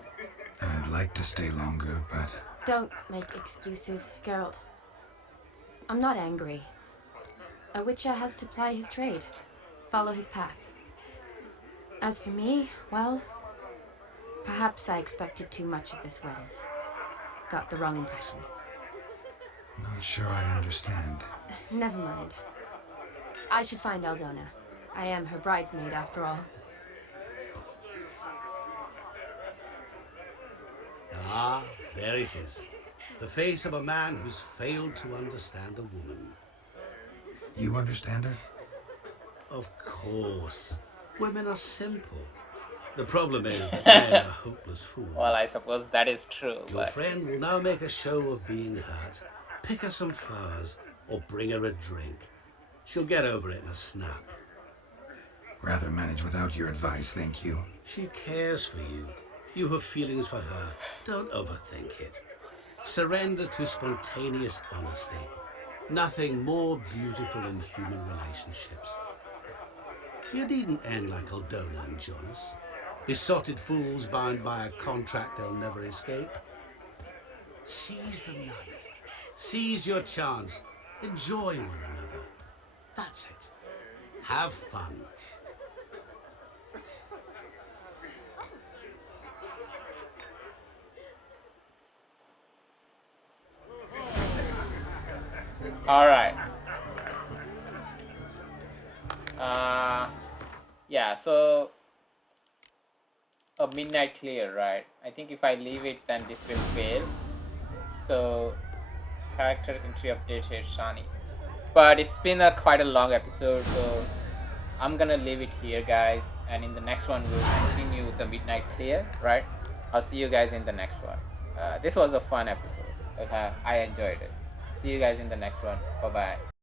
I'd like to stay longer, but... Don't make excuses, Geralt. I'm not angry. A witcher has to ply his trade, follow his path. As for me, well, perhaps I expected too much of this wedding. Got the wrong impression. Not sure I understand. Never mind. I should find Aldona. I am her bridesmaid after all. Ah, there it is. The face of a man who's failed to understand a woman. You understand her? Of course. Women are simple. The problem is that men are hopeless fools. Well, I suppose that is true. Your But friend will now make a show of being hurt. Pick her some flowers or bring her a drink. She'll get over it in a snap. Rather manage without your advice, thank you. She cares for you. You have feelings for her. Don't overthink it. Surrender to spontaneous honesty. Nothing more beautiful in human relationships. You needn't end like Aldona and Jonas. Besotted fools bound by a contract they'll never escape. Seize the night. Seize your chance. Enjoy one another. That's it. Have fun. alright. Yeah, so a midnight clear, right? I think if I leave it, then this will fail. So character entry updated Shani. But it's been quite a long episode, so I'm gonna leave it here, guys. and in the next one we'll continue the midnight clear, right? I'll see you guys in the next one. This was a fun episode. Okay, I enjoyed it. See you guys in the next one. Bye bye.